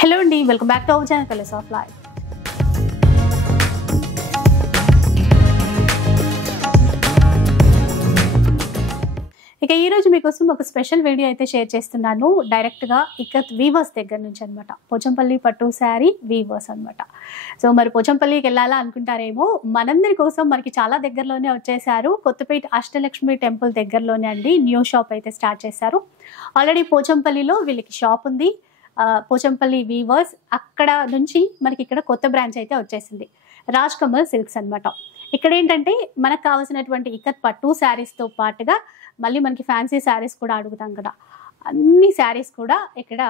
Hello Andy, welcome back to our channel Colors of Life. ఇక ఈ రోజు మీకోసం ఒక స్పెషల్ వీడియో అయితే షేర్ చేస్తున్నాను డైరెక్ట్గా ఇక్కత్ వీవర్స్ దగ్గర నుంచి అనమాట. పోచంపల్లి పట్టు శారీ వీవర్స్ అనమాట. సో మరి పోచంపల్లికి వెళ్ళాలా అనుకుంటారేమో, మనందరి కోసం మనకి చాలా దగ్గరలోనే వచ్చేసారు. కొత్తపేట అష్టలక్ష్మి టెంపుల్ దగ్గరలోనే అండి న్యూ షాప్ అయితే స్టార్ట్ చేశారు. ఆల్రెడీ పోచంపల్లిలో వీళ్ళకి షాప్ ఉంది, పోచంపల్లి వీవర్స్. అక్కడ నుంచి మనకి ఇక్కడ కొత్త బ్రాంచ్ అయితే వచ్చేసింది, రాజ్ కమల్ సిల్క్స్ అనమాట. ఇక్కడ ఏంటంటే మనకు కావాల్సినటువంటి ఇక్కత్ పట్టు శారీస్తో పాటుగా మళ్ళీ మనకి ఫ్యాన్సీ శారీస్ కూడా అడుగుతాం కదా, అన్ని శారీస్ కూడా ఇక్కడ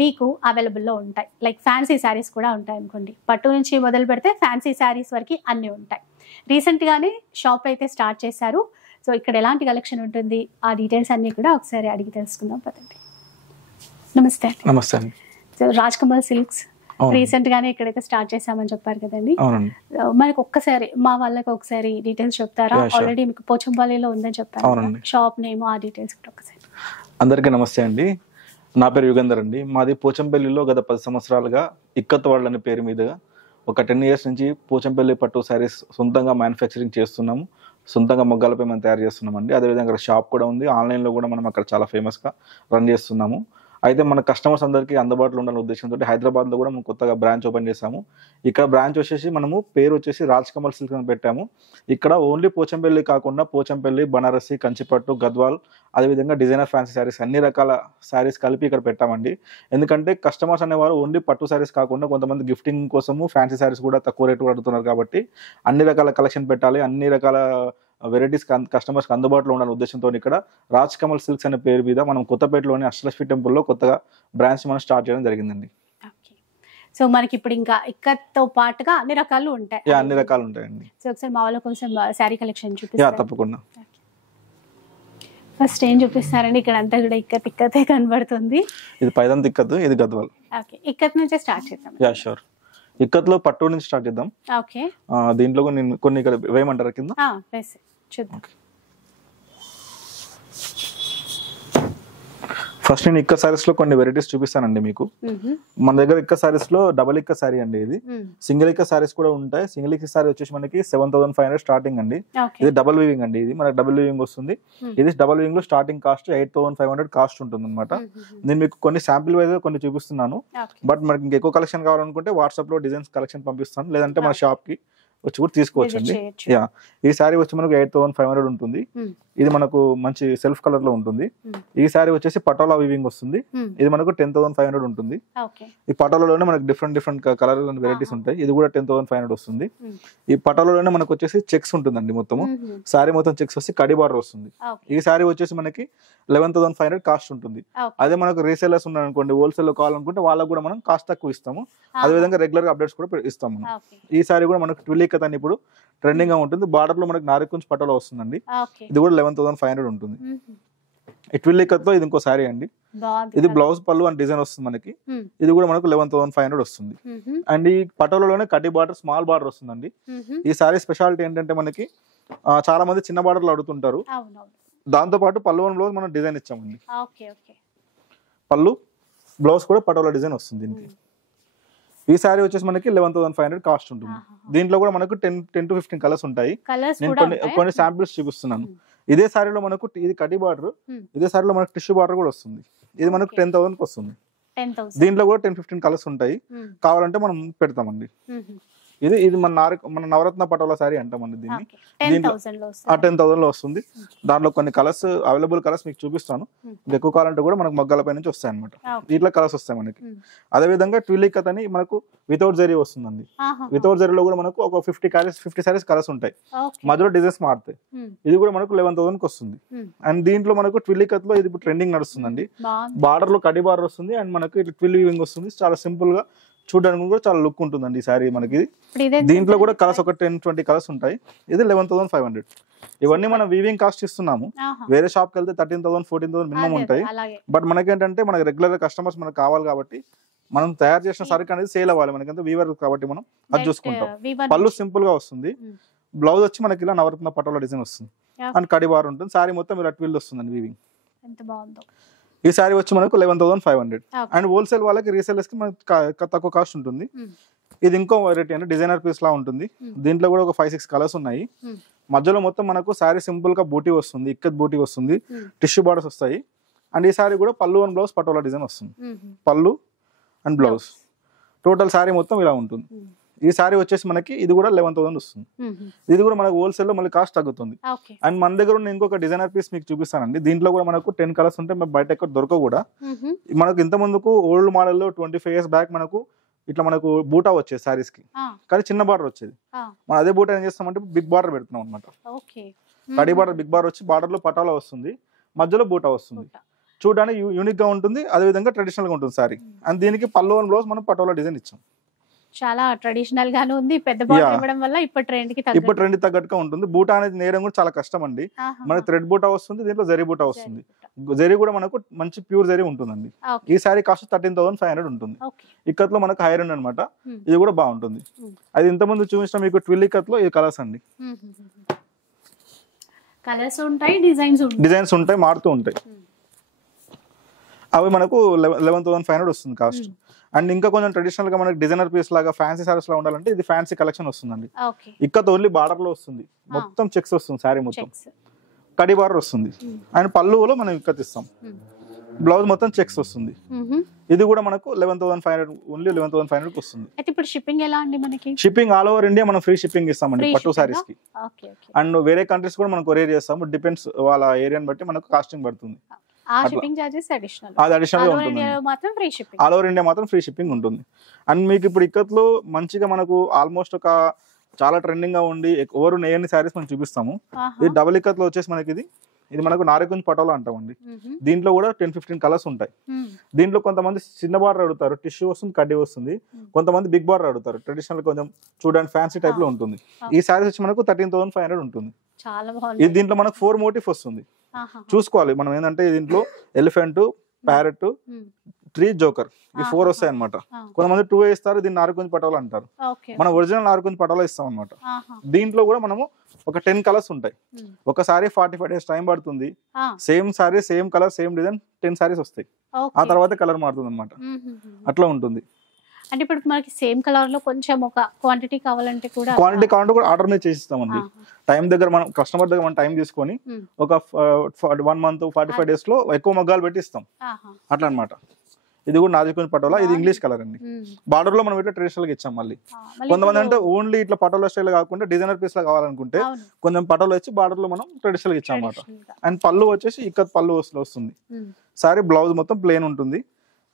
మీకు అవైలబుల్లో ఉంటాయి. లైక్ ఫ్యాన్సీ శారీస్ కూడా ఉంటాయి అనుకోండి, పట్టు నుంచి మొదలు పెడితే ఫ్యాన్సీ శారీస్ వరకు అన్నీ ఉంటాయి. రీసెంట్గానే షాప్ అయితే స్టార్ట్ చేశారు. సో ఇక్కడ ఎలాంటి కలెక్షన్ ఉంటుంది, ఆ డీటెయిల్స్ అన్నీ కూడా ఒకసారి అడిగి తెలుసుకుందాం పదండి. నమస్తే. నమస్తే అండి. So Raj Kamal silks recent గానే ఇక్కడైతే స్టార్ట్ చేసామని చెప్పారు కదండి. మనకి ఒక్కసారి మా వాళ్ళకి ఒకసారి డీటెయిల్స్ చెప్తారా? ఆల్రెడీ మీకు పోచంపల్లిలో ఉందని చెప్పారు, షాప్ నేమ్, ఆ డీటెయిల్స్ కూడా ఒకసారి. అందరికీ నమస్తే అండి. నా పేరు యుగంధర్ అండి. మాది పోచంపల్లిలో గత 10 సంవత్సరాలుగా ఇక్కత్ వరల్డ్ అనే పేరు మీద ఒక 10 years నుంచి పోచంపల్లి పట్టు శారీస్ సొంతంగా మ్యానుఫ్యాక్చరింగ్ చేస్తున్నాము. సొంతంగా మొగ్గాలపై మనం తయారు చేస్తున్నామండి. అదేవిధంగా షాప్ కూడా ఉంది, ఆన్లైన్లో కూడా మనం అక్కడ చాలా ఫేమస్గా రన్ చేస్తున్నాము. అయితే మన కస్టమర్స్ అందరికీ అందుబాటులో ఉండాలనే ఉద్దేశంతో హైదరాబాద్లో కూడా మనం కొత్తగా బ్రాంచ్ ఓపెన్ చేసాము. ఇక్కడ బ్రాంచ్ వచ్చేసి మనము పేరు వచ్చేసి రాజ్ కమల్ సిల్క్ అని పెట్టాము. ఇక్కడ ఓన్లీ పోచంపల్లి కాకుండా పోచంపల్లి, బనారసి, కంచిపట్టు, గద్వాల్, అదేవిధంగా డిజైనర్ ఫ్యాన్సీ శారీస్ అన్ని రకాల శారీస్ కలిపి ఇక్కడ పెట్టామండి. ఎందుకంటే కస్టమర్స్ అనేవారు ఓన్లీ పట్టు శారీస్ కాకుండా కొంతమంది గిఫ్టింగ్ కోసము ఫ్యాన్సీ శారీస్ కూడా తక్కువ రేటు అడుగుతున్నారు. కాబట్టి అన్ని రకాల కలెక్షన్ పెట్టాలి, అన్ని రకాల వెరైటీస్ కస్టమర్స్కి అందుబాటులో ఉండాలనే ఉద్దేశంతో ఇక్కడ రాజ్ కమల్ సిల్క్స్ అనే పేరు మీద మనం కొత్తపేటలోని అష్టలక్ష్మి టెంపుల్లో కొత్తగా బ్రాంచ్ మనం స్టార్ట్ చేయడం జరిగిందండి. సో మనకి ఇప్పుడు ఇంకా ఇక్కత్తో పాటుగా అన్ని రకాలు ఉంటాయి. అన్ని రకాలు ఉంటాయండి. సో ఒకసారి మా వాళ్ళ కోసం శారీ కలెక్షన్ చూపిస్తారా? తప్పకుండా. ఫస్ట్ ఏం చూపిస్తారండి? ఇక్కడ అంతా కూడా ఇక్కతే కనబడుతుంది. ఇది పైదంత ఇక్కత్, ఇది గద్వాల్. ఓకే, ఇక్కత్ నుంచే స్టార్ట్ చేద్దాం. షూర్. ఇక్కత్లో పట్టు నుంచి స్టార్ట్ చేద్దాం. ఓకే, దీంట్లో నేను కొన్ని ఇక్కడ వేయమంటారా కింద? చూద్దాం. ఫస్ట్ నేను ఇక్క సారీస్ లో కొన్ని వెరైటీస్ చూపిస్తానండి మీకు. మన దగ్గర ఇక్క సారీస్ లో డబల్ ఇక్క సారీ అండి, ఇది సింగిల్ ఇక్క సారీస్ కూడా ఉంటాయి. సింగిల్ ఇక్క సారీ వచ్చేసి మనకి 7,500 స్టార్టింగ్ అండి. ఇది డబల్ వీవింగ్ అండి, ఇది మనకి డబుల్ వీవింగ్ వస్తుంది. ఇది డబుల్ వీవింగ్ లో స్టార్టింగ్ కాస్ట్ 8,500 కాస్ట్ ఉంటుంది అనమాట. నేను మీకు కొన్ని శాంపిల్ వైజ్ కొన్ని చూపిస్తున్నాను. బట్ మనకి ఇంకా ఎక్కువ కలెక్షన్ కావాలనుకుంటే వాట్సాప్ లో డిజైన్స్ కలెక్షన్ పంపిస్తాను, లేదంటే మన షాప్ కి వచ్చి కూడా తీసుకోవచ్చు అండి. ఈ శారీ వచ్చి మనకు 8,500 ఉంటుంది. ఇది మనకు మంచి సెల్ఫ్ కలర్ లో ఉంటుంది. ఈ శారీ వచ్చేసి పటోలా వీవింగ్ వస్తుంది. ఇది మనకు 10,500 ఉంటుంది. ఈ పటోలాలోనే మనకు డిఫరెంట్ కలర్ వెరైటీస్ ఉంటాయి. ఇది కూడా 10,500 వస్తుంది. ఈ పటోలాలోనే మనకు వచ్చేసి చెక్స్ ఉంటుందండి. మొత్తము శారీ మొత్తం చెక్స్ వస్తే కడి బార్డర్ వస్తుంది. ఈ శారీ వచ్చేసి మనకి 11,500 కాస్ట్ ఉంటుంది. అదే మనకు రీసేలర్స్ ఉన్నారు అనుకోండి, హోల్సేల్ లో కావాలనుకుంటే వాళ్ళకు కూడా మనం కాస్ట్ తక్కువ ఇస్తాము. అదేవిధంగా రెగ్యులర్ గా అప్డేట్స్ కూడా ఇస్తాము. ఈ శారీ కూడా మనకు ట్విల్ ఇక్కత్ అని ఇప్పుడు ట్రెండింగ్ గా ఉంటుంది. బార్డర్ లో మనకి నారికుంజ్ పటోలా వస్తుందండి. ఇది కూడా 11,500 ఉంటుంది. ఈ ట్విల్ ఇక్కత్ లో ఇది ఇంకో శారీ అండి. ఇది బ్లౌజ్ పళ్ళు అండ్ డిజైన్ వస్తుంది మనకి. ఇది కూడా మనకు 11,500 వస్తుంది. అండ్ ఈ పటోలాలోనే కడ్డీ బార్డర్, స్మాల్ బార్డర్ వస్తుందండి. ఈ శారీ స్పెషాలిటీ ఏంటంటే మనకి చాలా మంది చిన్న బార్డర్లు అడుగుతుంటారు. దాంతో పాటు పళ్ళు అండ్ బ్లౌజ్ మనం డిజైన్ ఇచ్చామండి. పళ్ళు బ్లౌజ్ కూడా పటోలా డిజైన్ వస్తుంది దీనికి. ఈ శారీ వచ్చేసి మనకి 11,500 కాస్ట్ ఉంటుంది. దీంట్లో కూడా మనకు 10 to 15 కలర్స్ ఉంటాయి. నేను కొన్ని శాంపిల్స్ చూపిస్తున్నాను. ఇదే శారీలో మనకు ఇది కడ్డీ బార్డర్, ఇదే శారీలో మనకు టిష్యూ బార్డర్ కూడా వస్తుంది. ఇది మనకు 10,000 వస్తుంది. దీంట్లో కూడా 10-15 కలర్స్ ఉంటాయి. కావాలంటే మనం పెడతామండి. ఇది మన నవరత్న పటోలా శారీ అంటామండి దీన్ని. 10,000 లో వస్తుంది. దాంట్లో కొన్ని కలర్స్, అవైలబుల్ కలర్స్ మీకు చూపిస్తాను. ఎక్కువ కావాలంటే కూడా మనకు మగ్గాలపై నుంచి వస్తాయి అనమాట. దీంట్లో కలర్స్ వస్తాయి మనకి. అదే విధంగా ట్విల్ ఇక్కత్ అని మనకు వితౌట్ జరీ వస్తుందండి. వితౌట్ జరీలో కూడా మనకు ఒక 50 సారీస్ కలర్స్ ఉంటాయి. మధ్యలో డిజైన్స్ మారుతాయి. ఇది కూడా మనకు 11,000 వస్తుంది. అండ్ దీంట్లో మనకు ట్విల్ ఇక్కత్ లో ఇది ఇప్పుడు ట్రెండింగ్ నడుస్తుందండి. బార్డర్ లో కడి బార్డర్ వస్తుంది. అండ్ మనకి ట్విల్ వీవింగ్ వస్తుంది. చాలా సింపుల్ గా చూడడానికి కూడా చాలా లుక్ ఉంటుందండి ఈ సారీ మనకి. దీంట్లో కూడా కలర్స్ ఒక 10-20 కలర్స్ ఉంటాయి. ఇది 11,500. ఇవన్నీ మనం వీవింగ్ కాస్ట్ ఇస్తున్నాము. వేరే షాప్ కి వెళ్తే 13,000, 14,000 మినిమం ఉంటాయి. బట్ మనకేంటంటే మనకి రెగ్యులర్ కస్టమర్స్ మనకు కావాలి కాబట్టి మనం తయారు చేసిన సరుకు అనేది సేల్ అవ్వాలి. మనకంటే వీవర్ కాబట్టి మనం అది చూసుకుంటాం. పళ్ళు సింపుల్ గా వస్తుంది. బ్లౌజ్ వచ్చి మనకి ఇలా నవరత్న పటోలా డిజైన్ వస్తుంది. అండ్ కడి బార్ ఉంటుంది. సారీ మొత్తం ఇలా ట్విల్ వస్తుందండి వీవింగ్. ఈ సారీ వచ్చి మనకు 11,500. Okay. అండ్ హోల్సేల్ వాళ్ళకి రీసేలర్స్ కి మనకు తక్కువ కాస్ట్ ఉంటుంది. ఇది ఇంకో వెరైటీ అంటే డిజైనర్ పీస్ లా ఉంటుంది. దీంట్లో కూడా ఒక 5-6 కలర్స్ ఉన్నాయి. మధ్యలో మొత్తం మనకు సారీ సింపుల్ గా బూటీ వస్తుంది, ఇక్కత్ బూటీ వస్తుంది, టిష్యూ బార్డర్స్ వస్తాయి. అండ్ ఈ సారీ కూడా పళ్ళు అండ్ బ్లౌజ్ పటోలా డిజైన్ వస్తుంది. పళ్ళు అండ్ బ్లౌజ్ టోటల్ సారీ మొత్తం ఇలా ఉంటుంది. ఈ సారీ వచ్చేసి మనకి ఇది కూడా 11,000 వస్తుంది. ఇది కూడా మనకు హోల్సేల్ లో మళ్ళీ కాస్ట్ తగ్గుతుంది. అండ్ మన దగ్గర ఉన్న ఇంకొక డిజైనర్ పీస్ మీకు చూపిస్తానండి. దీంట్లో కూడా మనకు 10 కలర్స్ ఉంటాయి, బయట ఎక్కడ దొరకవు కూడా. మనకు ఇంత ముందుకు ఓల్డ్ మోడల్ లో 25 years బ్యాక్ మనకు ఇట్లా మనకు బూటా వచ్చేది సారీస్ కి, కానీ చిన్న బార్డర్ వచ్చేది. మనం అదే బూటా ఏం చేస్తామంటే బిగ్ బార్డర్ పెడుతున్నాం అనమాట. కడి బార్డర్ బిగ్ బార్డర్ వచ్చి బార్డర్ లో పటాలా వస్తుంది, మధ్యలో బూటా వస్తుంది. చూడడానికి యూనిక్ గా ఉంటుంది, అదే విధంగా ట్రెడిషనల్ గా ఉంటుంది సారీ. అండ్ దీనికి పళ్ళు అండ్ బ్లౌజ్ మనం పటోలా డిజైన్ ఇచ్చాం. చాలా ట్రెడిషనల్ గానే ఉంది. పెద్ద బార్డర్ ఇవ్వడం వల్ల ఇప్పుడు ట్రెండ్ తగ్గట్టుగా ఉంటుంది. బూటా అనేది నేయడం కూడా చాలా కష్టం అండి. మనకి థ్రెడ్ బూటా వస్తుంది, దీంట్లో జరీ బూటా వస్తుంది. జరీ కూడా మనకు మంచి ప్యూర్ జరీ ఉంటుందండి. ఈ సారీ కాస్ట్ 13,500 ఉంటుంది. ఇక్కత్ లో మనకు హైర్ ఉంది అనమాట. ఇది కూడా బాగుంటుంది. అది ఇంతకుముందు చూపించిన మీకు ట్విల్ ఇక్కత్ లో ఈ కలర్స్ అండి. కలర్స్ ఉంటాయి, డిజైన్స్ ఉంటాయి, మారుతూ ఉంటాయి. అవి మనకు 11,500 వస్తుంది కాస్ట్. అండ్ ఇంకా కొంచెం ట్రెడిషనల్ గా మనకి డిజైనర్ పీస్ లాగా ఫ్యాన్సీ సారీస్ లా ఉండాలంటే ఇది ఫ్యాన్సీ కలెక్షన్ వస్తుందండి. ఇక్కత్ ఓన్లీ బార్డర్ లో వస్తుంది, మొత్తం చెక్స్ వస్తుంది సారీ మొత్తం, కడి బార్డర్ వస్తుంది. అండ్ పళ్ళులో మనం ఇక్కత్ ఇస్తాం, బ్లౌజ్ మొత్తం చెక్స్ వస్తుంది. ఇది కూడా మనకు 11,500 ఓన్లీ 11,500 వస్తుంది. ఇప్పుడు షిప్పింగ్ ఎలా అండి? మనకి షిప్పింగ్ ఆల్ ఓవర్ ఇండియా మనం ఫ్రీ షిప్పింగ్ ఇస్తామండి పట్టు సారీస్ కి. అండ్ వేరే కంట్రీస్ కూడా మనం కొరియర్ చేస్తాము. డిపెండ్స్ వాళ్ళ ఏరియాని బట్టి మనకు కాస్టింగ్ పడుతుంది. Shipping charges additional. అది అడిషనల్ గా ఉంటుంది. ఆల్ ఓవర్ ఇండియా మాత్రం ఫ్రీ షిప్పింగ్ ఉంటుంది. అండ్ మీకు ఇప్పుడు ఇక్కత్ లో మంచిగా మనకు ఆల్మోస్ట్ ఒక చాలా ట్రెండింగ్ గా ఉండి ఎవరు నేయని సారీస్ మనం చూపిస్తాము. ఇది డబుల్ ఇక్కత్ లో వచ్చేసి మనకి ఇది మనకు నారేకుంజ్ పటోలా అంటామండి. దీంట్లో కూడా 10-15 కలర్స్ ఉంటాయి. దీంట్లో కొంతమంది చిన్న బార్డర్ అడుగుతారు, టిష్యూ వస్తుంది, కడ్డీ వస్తుంది. కొంతమంది బిగ్ బార్డర్ అడుగుతారు, ట్రెడిషనల్ కొంచెం చూడడానికి ఫ్యాన్సీ టైప్ లో ఉంటుంది. ఈ సారీస్ వచ్చి మనకు 13,500 ఉంటుంది. ఇది దీంట్లో మనకు 4 మోటిఫ్ వస్తుంది. చూసుకోవాలి మనం ఏంటంటే దీంట్లో ఎలిఫెంట్, ప్యారెట్, ట్రీ, జోకర్ ఈ 4 వస్తాయి అనమాట. కొంతమంది 2 ఇస్తారు, దీన్ని నారకుంజ్ పటోలా అంటారు. మనం ఒరిజినల్ నారకుంజ్ పటోలా ఇస్తాం అనమాట. దీంట్లో కూడా మనము ఒక 10 కలర్స్ ఉంటాయి. ఒకసారి 45 days టైం పడుతుంది. Same sorry, same colour, same design 10 saris వస్తాయి. ఆ తర్వాత కలర్ మారుతుంది అనమాట. అట్లా ఉంటుంది. అంటే ఇప్పుడు మనకి సేమ్ కలర్ లో కొంచెం ఒక క్వాంటిటీ కావాలంటే కూడా ఆర్డర్ మీద చేసిస్తామండి. టైం దగ్గర మనం కస్టమర్ దగ్గర మనం టైం తీసుకొని ఒక 1 month 45 days లో ఎక్కువ మగ్గాలు పెట్టి ఇస్తాం అట్లా అనమాట. ఇది కూడా నాజుకుంజ్ పటోలా. ఇది ఇంగ్లీష్ కలర్ అండి. బార్డర్ లో మనం ఇట్లా ట్రెడిషనల్ గా ఇచ్చాం. మళ్ళీ కొంతమంది అంటే ఓన్లీ ఇట్లా పటోలా స్టైల్ కాకుండా డిజైనర్ పీస్ లా కావాలనుకుంటే కొంచెం పటోలా వచ్చి బార్డర్ లో మనం ట్రెడిషనల్ గా ఇచ్చాం అన్నమాట. అండ్ పళ్ళు వచ్చేసి ఇక్కత్ పళ్ళు వస్తుంది. సారీ బ్లౌజ్ మొత్తం ప్లేన్ ఉంటుంది.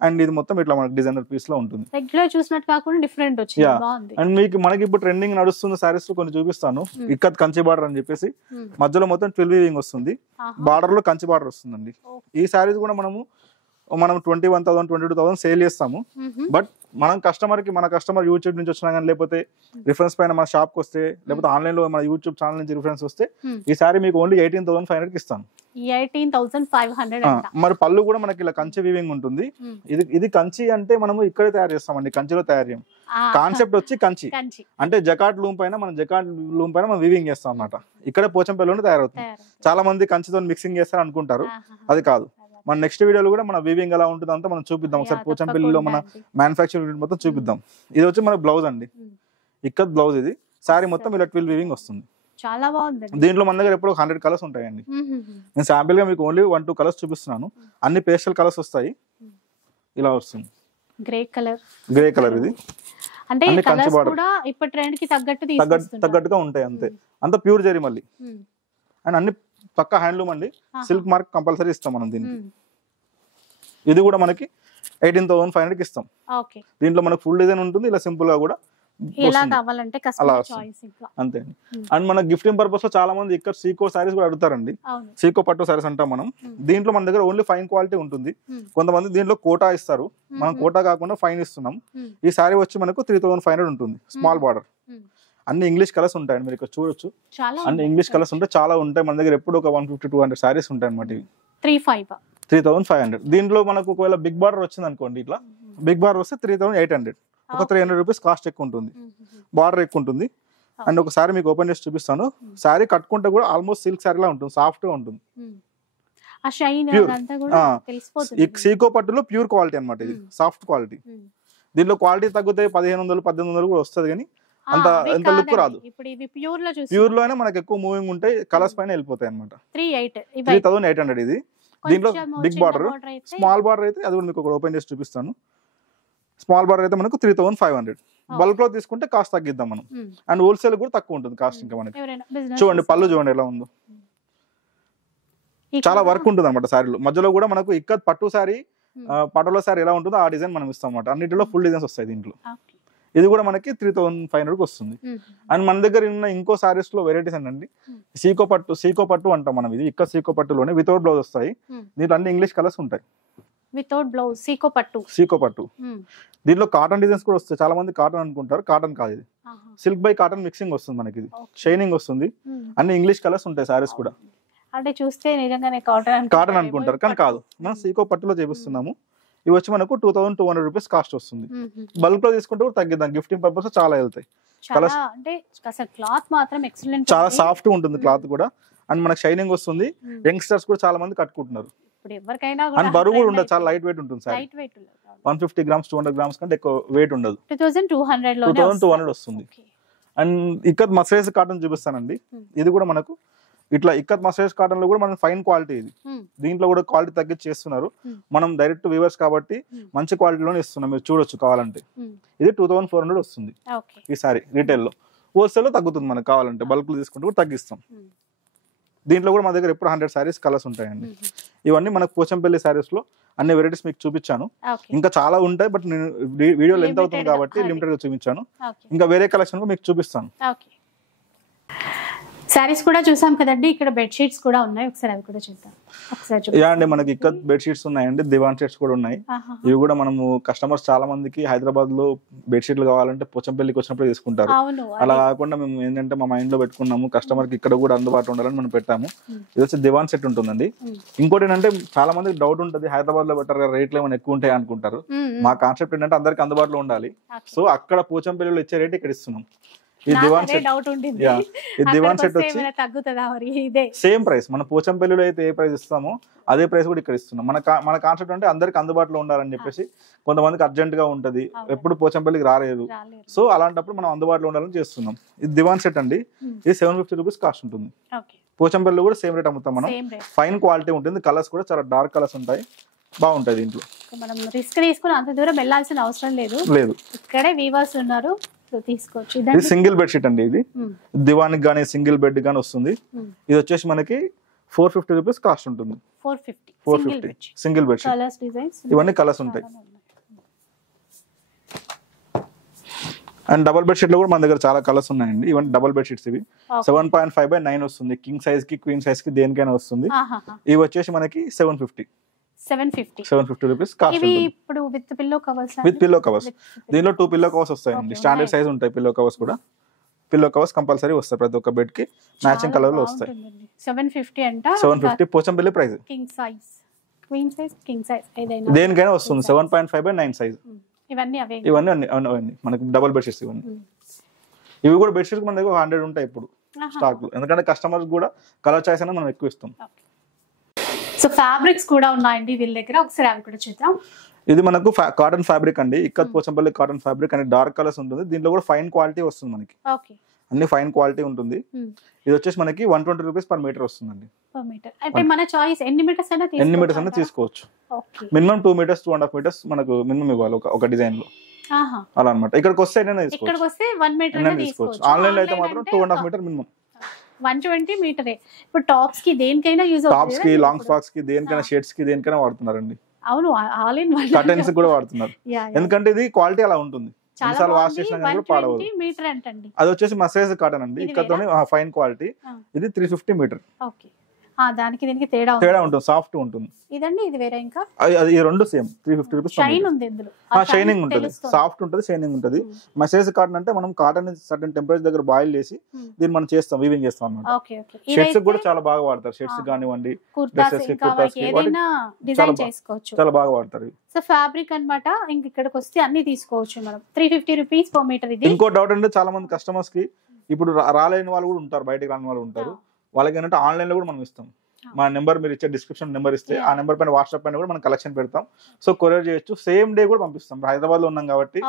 అండ్ ఇది మొత్తం ఇట్లా మనకి డిజైనర్ పీస్ లో ఉంటుంది. రెగ్యులర్ చూసినట్టు కాకుండా డిఫరెంట్ వచ్చింది. బాగుంది. అండ్ మనకి ఇప్పుడు ట్రెండింగ్ నడుస్తున్న సారీస్ లో కొన్ని చూపిస్తాను. ఇక్కత్ కంచి బార్డర్ అని చెప్పేసి మధ్యలో మొత్తం 12 వీవింగ్ వస్తుంది. బార్డర్ లో కంచి బార్డర్ వస్తుందండి. ఈ సారీస్ కూడా మనం 21,000 22,000 సేల్ చేస్తాము. బట్ మన కస్టమర్ యూట్యూబ్ నుంచి వచ్చినా కానీ, లేకపోతే రిఫరెన్స్ పైన మన షాప్ కి వస్తే, లేకపోతే ఆన్లైన్ లో మన యూట్యూబ్ ఛానల్ నుంచి రిఫరెన్స్ వస్తే ఈ సారీ మీకు ఓన్లీ 18,500 కి ఇస్తాను. 18,500. మరి పళ్ళు కూడా మనకి ఇలా కంచి వీవింగ్ ఉంటుంది. ఇది కంచి అంటే మనము ఇక్కడే తయారు చేస్తామండి, కంచిలో తయారు చేయం. కాన్సెప్ట్ వచ్చి కంచి అంటే జకాట్ లూమ్ పైన మనం వీవింగ్ చేస్తాం అన్నమాట. ఇక్కడే పోచంపల్లిలోనే తయారవుతుంది. చాలా మంది కంచితో మిక్సింగ్ చేస్తారు అనుకుంటారు, అది కాదు. మన నెక్స్ట్ వీడియోలో కూడా మన వీవింగ్ ఎలా ఉంటుంది అంతా మనం చూపిద్దాం. ఒకసారి పోచంపల్లిలో మన మ్యానుఫ్యాక్చరింగ్ మొత్తం చూపిద్దాం. ఇది వచ్చి మన బ్లౌజ్ అండి, ఇక్కత్ బ్లౌజ్. ఇది సారీ మొత్తం ఇలా 12 వీవింగ్ వస్తుంది. చాలా బాగుంది. దీంట్లో మన దగ్గర ఎప్పుడు 100 కలర్స్ ఉంటాయండి. నేను శాంపిల్ గా మీకు ఓన్లీ 1-2 కలర్స్ చూపిస్తున్నాను. అన్ని పేస్టల్ కలర్స్ వస్తాయి. ఇలా వస్తుంది గ్రే కలర్. ఇది అంటే కలర్స్ కూడా ఇప్పుడు ట్రెండ్ కి తగ్గట్టుగా ఉంటాయి. అంత ప్యూర్ జరీ మళ్ళీ. అండ్ అన్ని పక్క హ్యాండ్లూమ్ అండి. సిల్క్ మార్క్ కంపల్సరీ ఇస్తాం మనం దీనికి. ఇది కూడా మనకి 18,500 కి ఇస్తాం. దీంట్లో మనకు ఫుల్ డిజైన్ ఉంటుంది, ఇలా సింపుల్ గా కూడా అంతే. అండ్ మన గిఫ్టింగ్ పర్పస్ లో చాలా మంది ఇక్కడ సీకో సారీస్ కూడా అడుగుతారండి. సీకో పట్టు సారీస్ అంటాం మనం. దీంట్లో మన దగ్గర ఓన్లీ ఫైన్ క్వాలిటీ ఉంటుంది. కొంతమంది దీంట్లో కోటా ఇస్తారు, మనం కోటా కాకుండా ఫైన్ ఇస్తున్నాం. ఈ సారీ వచ్చి మనకు 3,500 ఉంటుంది. Small border. అన్ని ఇంగ్లీష్ కలర్స్ ఉంటాయండి, మీరు ఇక్కడ చూడొచ్చు. అన్ని ఇంగ్లీష్ కలర్స్ ఉంటాయి, చాలా ఉంటాయి. మన దగ్గర ఎప్పుడు ఒక 150-200 సారీస్ ఉంటాయి అనమాట. ఇవి 3,500. దీంట్లో మనకు ఒకవేళ బిగ్ బార్డర్ వచ్చింది అనుకోండి, ఇట్లా బిగ్ బార్డర్ వస్తే 3,800. ఒక 300 రూపీస్ కాస్ట్ ఎక్కువ ఉంటుంది, బార్డర్ ఎక్కువ ఉంటుంది. అండ్ ఒక సారీ మీకు ఓపెన్ చేసి చూపిస్తాను. సారీ కట్టుకుంటే కూడా ఆల్మోస్ట్ సిల్క్ సారీ లా ఉంటుంది, సాఫ్ట్ గా ఉంటుంది. ఆ షైన్ Pure. అదంతా కూడా తెలిసిపోతుంది. ఈ సీకో పట్టులో ప్యూర్ క్వాలిటీ అన్నమాట, ఇది సాఫ్ట్ క్వాలిటీ. దీంట్లో క్వాలిటీ తగ్గుతాయి, 1500 1800 కూడా వస్తుంది, కానీ అంత లుక్ రాదు. ఇప్పుడు ఇవి ప్యూర్ లో చూసి ప్యూర్ లోనే మనకి ఎక్కువ మూవింగ్ ఉంటాయి, కలర్స్ పైన వెళ్ళిపోతాయి అనమాట. 3800 ఇది. దీంట్లో బిగ్ బార్డర్, స్మాల్ బార్డర్ అయితే అది కూడా మీకు ఒకటి ఓపెన్ చేసి చూపిస్తాను. స్మాల్ బార్డర్ అయితే మనకు 3500. బల్క్ లో తీసుకుంటే కాస్ట్ తగ్గిద్దాం మనం, అండ్ హోల్సేల్ కూడా తక్కువ ఉంటుంది కాస్ట్. ఇంకా మనకి చూడండి పళ్ళు చూడండి ఎలా ఉందో, చాలా వర్క్ ఉంటుంది అనమాట శారీలో. మధ్యలో కూడా మనకు ఇక్కత్ పట్టు శారీ, పట్టులో శారీ ఎలా ఉంటుందో ఆ డిజైన్ మనం ఇస్తాం అనమాట. అన్నిటిలో ఫుల్ డిజైన్స్ వస్తాయి దీంట్లో. ఇది కూడా మనకి 3500 వస్తుంది. అండ్ మన దగ్గర ఉన్న ఇంకో సారీస్ లో వెరైటీస్ ఏంటండి, సీకో పట్టు అంటాం మనం. ఇది ఇక్కడ సీకో పట్టులోనే వితౌట్ బ్లౌజ్ వస్తాయి. దీంట్లో అన్ని ఇంగ్లీష్ కలర్స్ ఉంటాయి. వితౌట్ బ్లౌజ్ సీకో పట్టు. దీంట్లో కాటన్ డిజైన్స్ కూడా వస్తాయి. చాలా మంది కాటన్ అనుకుంటారు, కాటన్ కాదు ఇది. సిల్క్ బై కాటన్ మిక్సింగ్ వస్తుంది మనకి. ఇది షైనింగ్ వస్తుంది, అన్ని ఇంగ్లీష్ కలర్స్ ఉంటాయి సారీస్ కూడా. అంటే చూస్తే నిజంగానే కాటన్ అనుకుంటారు, కానీ కాదు. మనం సీకో పట్టులో చేపిస్తున్నాము. ఇవి వచ్చి మనకు 2200 రూపీస్ కాస్ట్ వస్తుంది. బల్క్ లో తీసుకుంటే కూడా తగ్గిద్దాం, గిఫ్టింగ్ పర్పస్ చాలా వెళ్తాయి. క్లాత్ మాత్రం ఎక్సలెంట్, చాలా సాఫ్ట్ ఉంటుంది క్లాత్ కూడా. అండ్ మనకు షైనింగ్ వస్తుంది. యంగ్స్టర్స్ కూడా చాలా మంది కట్టుకుంటున్నారు. అండ్ బరువు కూడా ఉండదు, చాలా లైట్ వెయిట్ ఉంటుంది సార్. 150 గ్రామ్స్ 200 గ్రామ్స్ కంటే ఎక్కువ వెయిట్ ఉండదు. 2200 వస్తుంది. అండ్ ఇక్కత్ మసైజ్ కాటన్ చూపిస్తానండి. ఇది కూడా మనకు ఇట్లా ఇక్కత్ మసైజ్ కాటన్ లో కూడా మనం ఫైన్ క్వాలిటీ. ఇది దీంట్లో కూడా క్వాలిటీ తగ్గించి చేస్తున్నారు. మనం డైరెక్ట్ వీవర్స్ కాబట్టి మంచి క్వాలిటీలోనే ఇస్తున్నాం, మీరు చూడొచ్చు కావాలంటే. ఇది 2400 వస్తుంది ఈ సారీ రీటైల్ లో. హోల్సేల్ లో తగ్గుతుంది మనకు కావాలంటే, బల్క్ లో తీసుకుంటే కూడా తగ్గిస్తాం. దీంట్లో కూడా మన దగ్గర ఎప్పుడు 100 సారీస్ కలర్స్ ఉంటాయండి. ఇవన్నీ మనకు పోచంపల్లి సారీస్ లో అన్ని వెరైటీస్ మీకు చూపించాను. ఇంకా చాలా ఉంటాయి, బట్ నేను వీడియో లెంత్ అవుతుంది కాబట్టి లిమిటెడ్ గా చూపించాను. ఇంకా వేరే కలెక్షన్ మీకు చూపిస్తాను. సారీస్ కూడా చూసాం కదండి, ఇక్కడ బెడ్ షీట్స్ కూడా ఉన్నాయి, ఒకసారి అవి కూడా చూద్దాం. యా అండి, మనకి ఇక్కడ బెడ్ షీట్స్ ఉన్నాయండి, దివాన్ షీట్స్ కూడా ఉన్నాయి. ఇవి కూడా మనము కస్టమర్స్ చాలా మందికి హైదరాబాద్ లో బెడ్ షీట్లు కావాలంటే పోచంపల్లికి వచ్చినప్పుడు తీసుకుంటారు. అలా కాకుండా మేము ఏంటంటే మా మైండ్ లో పెట్టుకున్నాము, కస్టమర్ కి ఇక్కడ కూడా అందుబాటులో ఉండాలని మనం పెట్టాము. ఇది వచ్చి దివాన్ సెట్ ఉంటుందండి. ఇంకోటి ఏంటంటే చాలా మందికి డౌట్ ఉంటుంది, హైదరాబాద్ లో బెటర్ గా రేట్లు ఏమైనా ఎక్కువ ఉంటాయి అనుకుంటారు. మా కాన్సెప్ట్ ఏంటంటే అందరికి అందుబాటులో ఉండాలి. సో అక్కడ పోచంపల్లిలో ఇచ్చే రేట్ ఇక్కడ ఇస్తున్నాం. ఈ దివాన్ సెట్ వచ్చి సేమ్ ప్రైస్. మన పోచంపల్లిలో అయితే ఏ ప్రైస్ ఇస్తామో అదే ప్రైస్ కూడా ఇక్కడ ఇస్తున్నాం. మన కాన్సెప్ట్ అంటే అందరికి అందుబాటులో ఉండాలని చెప్పేసి. కొంతమందికి అర్జెంట్ గా ఉంటది, ఎప్పుడు పోచంపల్లికి రాలేదు, సో అలాంటప్పుడు మనం అందుబాటులో ఉండాలని చేస్తున్నాం. ఇది దివాన్ సెట్ అండి. ఇది 750 రూపీస్ కాస్ట్ ఉంటుంది. పోచంపల్లి కూడా సేమ్ రేట్ అమ్ముతాం మనం. ఫైన్ క్వాలిటీ ఉంటుంది, కలర్స్ కూడా చాలా డార్క్ కలర్స్ ఉంటాయి, బాగుంటాయి. దీంట్లో మనం రిస్క్ తీసుకుని అంత దూరం వెళ్ళాల్సిన అవసరం లేదు. ఇక్కడే వీవర్స్ ఉన్నారు, తీసుకోవచ్చు. ఇది సింగిల్ బెడ్ షీట్ అండి. ఇది దివాన్ గానీ సింగిల్ బెడ్ గానీ వస్తుంది. ఇది వచ్చేసి మనకి 450 రూపీస్ కాస్ట్ ఉంటుంది. 450 సింగిల్ బెడ్ షీట్. ఇవన్నీ కలర్స్ ఉంటాయి. అండ్ డబుల్ బెడ్ షీట్ లో కూడా మన దగ్గర చాలా కలర్స్ ఉన్నాయండి. ఇవన్నీ డబుల్ బెడ్ షీట్స్. ఇవి 7.5/9 వస్తుంది. కింగ్ సైజ్ కి క్వీన్ సైజ్ కి దేనికైనా వస్తుంది. ఇవి వచ్చేసి మనకి 750 రూపీస్ కాస్ట్ ఉంటుంది. ఇప్పుడు విత్ పిల్లో కవర్స్. దీనిలో 2 పిల్లో కవర్స్ వస్తాయండి. స్టాండర్డ్ సైజ్ ఉంటాయి పిల్లో కవర్స్ కూడా. పిల్లో కవర్స్ కంపల్సరీ వస్తాయి, ప్రతి ఒక్క బెడ్ కి మ్యాచింగ్ కలర్ లో వస్తాయి. 750 Pochampally price. King size, queen size, king size ఏదైనా దేనికైనా వస్తుంది. 7.5/9 సైజ్. ఇవన్నీ మనకి డబుల్ బెడ్ షీట్స్. ఇవి కూడా బెడ్ షీట్స్ మన దగ్గర 100 ఉంటాయి ఇప్పుడు స్టాక్ లో, ఎందుకంటే కస్టమర్స్ కూడా కలర్ చాయిస్ అనేది మనం ఎక్కువ ఇస్తాం. సో ఫ్యాబ్రిక్స్ కూడా ఉన్నాయండి వీళ్ళ దగ్గర, ఒకసారి అవి కూడా చూద్దాం. ఇది మనకు కాటన్ ఫ్యాబ్రిక్ అండి. ఇక్కత్ పోచంపల్లి కాటన్ ఫ్యాబ్రిక్ అని డార్క్ కలర్స్ ఉంటుంది. దీంట్లో కూడా ఫైన్ క్వాలిటీ వస్తుంది మనకి. అన్ని ఫైన్ క్వాలిటీ ఉంటుంది. ఇది వచ్చేసి మనకి 120 రూపీస్ పర్ మీటర్ వస్తుందండి. మన చాయిస్ ఎన్ని మీటర్స్ అయినా తీసుకోవచ్చు. మినిమం 2 మీటర్స్ 2.5 మీటర్స్ మనకు మినిమం ఇవ్వాలి ఒక డిజైన్ లో. అలా అనమాట. ఇక్కడికి వస్తే తీసుకోవచ్చు. 1 మీటర్ తీసుకోవచ్చు. ఆన్లైన్ లో అయితే మాత్రం 2.5 మీటర్ మినిమం. 120 మీటరే. ఇప్పుడు టాప్స్ కి దేనికైనా యూజ్ అవుతుంది. టాప్స్ కి, లాంగ్ ఫ్రాక్స్ కి, దేనికైనా షర్ట్స్ కి దేనికైనా వాడుతున్నారండి. అవును, ఆల్ ఇన్ వన్. కర్టెన్స్ కూడా వాడుతున్నారు. ఎందుకంటే ఇది క్వాలిటీ అలా ఉంటుంది. వాష్ చేసినా కూడా పాడవదు. అది వచ్చేసి మసైజ్ కాటన్ అండి. ఇక్కడ ఫైన్ క్వాలిటీ. ఇది 350 మీటర్. దానికి దీనికి తేడా ఉంటుంది, సాఫ్ట్ ఉంటుంది. ఇదండి ఇది వేరే. ఇంకా ఈ రెండు సేమ్ 350 రూపీస్. షైన్ ఉంది ఇందులో, షైనింగ్ ఉంటుంది, సాఫ్ట్ ఉంటుంది, షైనింగ్ ఉంటుంది. మసైజ్ కాటన్ అంటే మనం కాటన్ సర్టెన్ టెంపరేచర్ దగ్గర బాయిల్ చేసి దీన్ని మనం చేస్తాం, వీవింగ్ చేస్తాం అన్నమాట. షర్ట్స్ కూడా చాలా బాగా వాడతారు. షర్ట్స్ కానివ్వండి, డ్రెస్సెస్ కి, కుర్తాస్ కి చాలా బాగా వాడతారు. సో ఫ్యాబ్రిక్ అన్నమాట. ఇంక ఇక్కడికి వస్తే అన్ని తీసుకోవచ్చు మనం. 350 రూపీస్ పర్ మీటర్. ఇది ఇంకో డౌట్ అంటే చాలా మంది కస్టమర్స్ కి ఇప్పుడు రాలేని వాళ్ళు కూడా ఉంటారు, బయటకు రాని వాళ్ళు ఉంటారు. వాళ్ళకి ఏంటంటే ఆన్లైన్ లో కూడా మనం ఇస్తాం. మా నెంబర్ మీరు ఇచ్చే డిస్క్రిప్షన్ నెంబర్ ఇస్తే ఆ నెంబర్ పైన వాట్సాప్ పైన కూడా మనం కలెక్షన్ పెడతాం. సో కొరియర్ చేయొచ్చు, సేమ్ డే కూడా పంపిస్తాం. హైదరాబాద్ లో ఉన్నాం కాబట్టి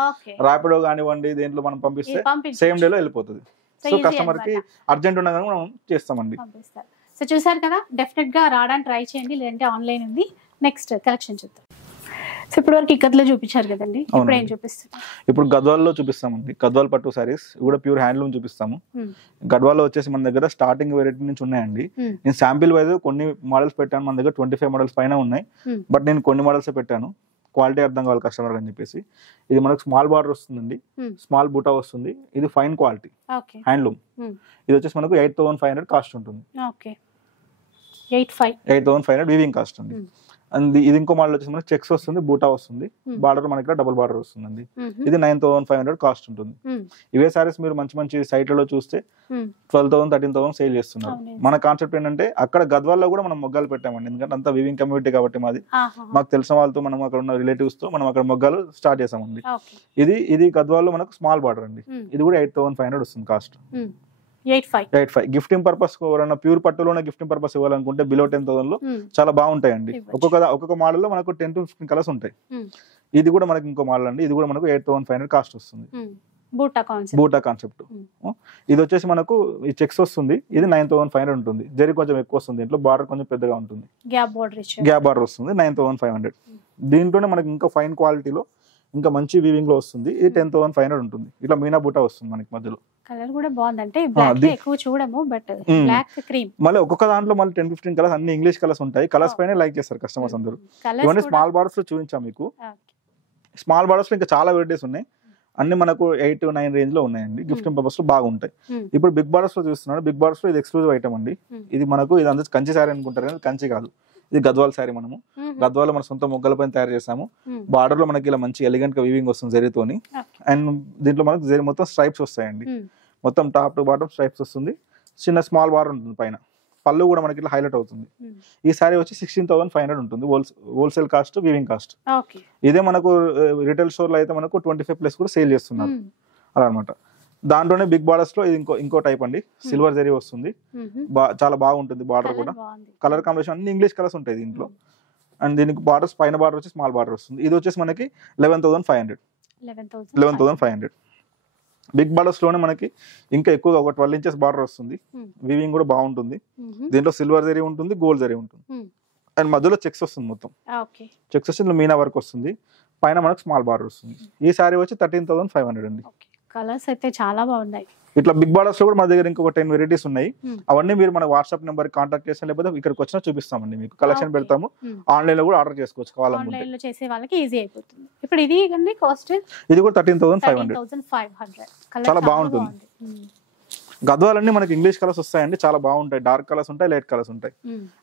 ర్యాపిడో కానివ్వండి దేంట్లో మనం పంపిస్తే సేమ్ డే లో వెళ్ళిపోతుంది. సో కస్టమర్ కి అర్జెంట్ ఉన్నా మనం చేస్తామండి. సో చూసారు కదా, డెఫినెట్ గా రావడానికి ట్రై చేయండి, లేదంటే ఆన్లైన్ ఉంది. నెక్స్ట్ కలెక్షన్ చూద్దాం. సో ఇప్పుడు వరకు ఇక్కత్లో చూపించారు కదండి, ఇప్పుడు ఏం చూపిస్తారు? ఇప్పుడు గద్వాల్లో చూపిస్తామండి. గద్వాల్ పట్టు సారీస్ కూడా ప్యూర్ హ్యాండ్లూమ్ చూపిస్తాము. గద్వాల్లో వచ్చేసి మన దగ్గర స్టార్టింగ్ వెరైటీ నుంచి ఉన్నాయండి. నేను శాంపిల్ వైజ్ కొన్ని మోడల్స్ పెట్టాను. మన దగ్గర 25 మోడల్స్ పైన ఉన్నాయి, బట్ నేను కొన్ని మోడల్స్ పెట్టాను, క్వాలిటీ అర్థం కావాలి కస్టమర్ అని చెప్పేసి. ఇది మనకు స్మాల్ బార్డర్ వస్తుందండి, స్మాల్ బూటా వస్తుంది. ఇది ఫైన్ క్వాలిటీ హ్యాండ్లూమ్. ఇది వచ్చేసి మనకు 8500 కాస్ట్ ఉంటుంది. 8500 వీవింగ్ కాస్ట్ అండి. అండ్ ఇది ఇంకో మోడల్ వచ్చేసి మనకి చెక్స్ వస్తుంది, బూటా వస్తుంది, బార్డర్ మనకి డబుల్ బార్డర్ వస్తుందండి. ఇది 9500 కాస్ట్ ఉంటుంది. ఇవే సారీస్ మీరు మంచి మంచి సైట్లలో చూస్తే 12,000 13,000 సేల్ చేస్తున్నారు. మన కాన్సెప్ట్ ఏంటంటే అక్కడ గద్వాల్లో కూడా మనం మొగ్గాలు పెట్టామండి, ఎందుకంటే అంతా వీవింగ్ కమ్యూనిటీ కాబట్టి మాది. మాకు తెలిసిన వాళ్ళతో మనం అక్కడ ఉన్న రిలేటివ్స్ తో మనం అక్కడ మొగ్గాలు స్టార్ట్ చేసామండి. ఇది గద్వాల్లో మనకు స్మాల్ బార్డర్ అండి. ఇది కూడా 8500 వస్తుంది కాస్ట్. 85 గిఫ్టింగ్ పర్పస్ ఎవరైనా ప్యూర్ పట్టులోనే గిఫ్టింగ్ పర్పస్ ఇవ్వాలనుకుంటే బిలో 10,000 లో చాలా బాగుంటాయండి. ఒక్కొక్క మోడల్ లో మనకు 10 to 15 కలర్స్ ఉంటాయి. ఇది కూడా మనకి ఇంకో మోడల్ అండి. ఇది కూడా మనకు 8500 కాస్ట్ వస్తుంది. బూటా కాన్సెప్ట్. ఇది వచ్చేసి మనకు ఈ చెక్స్ వస్తుంది. ఇది 9500 ఉంటుంది. జరి కొంచెం ఎక్కువ వస్తుంది, దీంట్లో బార్డర్ కొంచెం పెద్దగా ఉంటుంది, గ్యాప్ బార్డర్ వస్తుంది. 9500. దీంట్లోనే మనకి ఇంకా ఫైన్ క్వాలిటీలో ఇంకా మంచి వీవింగ్ లో వస్తుంది. ఇది 10,500 ఉంటుంది. ఇట్లా మీనా బూటా వస్తుంది మనకి మధ్యలో. కలర్ కూడా బాగుంది, అంటే బ్లాక్ ఎక్కువ చూడము, బట్ బ్లాక్ క్రీమ్. మళ్ళీ ఒక్కొక్క దాంట్లో మళ్ళీ 10-15 కలర్స్, అన్ని ఇంగ్లీష్ కలర్స్ ఉంటాయి. కలర్స్ పైన లైక్ చేస్తారు కస్టమర్స్ అందరూ. ఇవన్నీ స్మాల్ బార్డర్స్ లో చూపించాం మీకు. స్మాల్ బార్డర్స్ లో ఇంకా చాలా వెరైటీస్ ఉన్నాయి. అన్ని మనకు 8 to 9 రేంజ్ లో ఉన్నాయండి. గిఫ్టింగ్ పర్పస్ లో బాగుంటాయి. ఇప్పుడు బిగ్ బార్డర్స్ లో చూస్తున్నాడు. బిగ్ బార్డర్స్ లో ఇది ఎక్స్క్లూజివ్ ఐటమ్ అండి. ఇది మనకు ఇది అందరూ కంచి శారీ అనుకుంటారు, కానీ కంచి కాదు, ఇది గద్వాల్ శారీ. మనము గద్వాల్ మన సొంత మొగ్గల పైన తయారు చేసాము. బార్డర్ లో మనకి ఇలా మంచి ఎలిగెంట్ గా వీవింగ్ వస్తుంది జరీతోని. అండ్ దీంట్లో మనకు జరీ మొత్తం స్ట్రైప్స్ వస్తాయండి. మొత్తం టాప్ టు బాటమ్ స్ట్రైప్స్ వస్తుంది. చిన్న స్మాల్ బార్డర్ ఉంటుంది పైన. పళ్ళు కూడా మనకి ఇలా హైలైట్ అవుతుంది. ఈ సారీ వచ్చి 16,500 ఉంటుంది. Wholesale cost, weaving cost. ఇదే మనకు రిటైల్ స్టోర్ లో అయితే మనకు 25+ కూడా సేల్ చేస్తున్నారు అలా అనమాట. దాంట్లోనే బిగ్ బార్డర్స్ లో ఇది ఇంకో టైప్ అండి. సిల్వర్ జరీ వస్తుంది, చాలా బాగుంటుంది. బార్డర్ కూడా కలర్ కాంబినేషన్ అన్ని ఇంగ్లీష్ కలర్స్ ఉంటాయి దీంట్లో. అండ్ దీనికి బార్డర్స్ పైన బార్డర్ వచ్చి స్మాల్ బార్డర్ వస్తుంది. ఇది వచ్చేసి మనకి 11,500. బిగ్ బార్డర్స్ లోనే మనకి ఇంకా ఎక్కువగా ఒక 12 inches బార్డర్ వస్తుంది. వీవింగ్ కూడా బాగుంటుంది. దీంట్లో సిల్వర్ జరీ ఉంటుంది, గోల్డ్ జరీ ఉంటుంది. అండ్ మధ్యలో చెక్స్ వస్తుంది. మొత్తం చెక్స్ వచ్చి మీనా వర్క్ వస్తుంది. పైన మనకు స్మాల్ బార్డర్ వస్తుంది. ఈ సారీ వచ్చి 13,500 అండి. కలర్స్ అయితే చాలా బాగున్నాయి. ఇట్లా బిగ్ బార్డర్స్ లో కూడా మన దగ్గర ఇంకొక 10 వెరైటీస్ ఉన్నాయి. అవన్నీ మీరు మన వాట్సాప్ నెంబర్ కాంటాక్ట్ చేసిన, లేకపోతే ఇక్కడికి వచ్చినా చూపిస్తామండి. మీకు కలెక్షన్ పెడతాము. ఆన్లైన్ లో కూడా ఆర్డర్ చేసుకోవచ్చు కావాలనుకుంటే. ఆన్లైన్ లో చేసే వాళ్ళకి ఈజీ అయిపోతుంది. ఇప్పుడు ఇది అండి కాస్ట్, ఇది కూడా 13,500. చాలా బాగుంటుంది. గద్వాల్ అన్ని మనకి ఇంగ్లీష్ కలర్స్ వస్తాయండి, చాలా బాగుంటాయి. డార్క్ కలర్స్ ఉంటాయి, లైట్ కలర్స్ ఉంటాయి.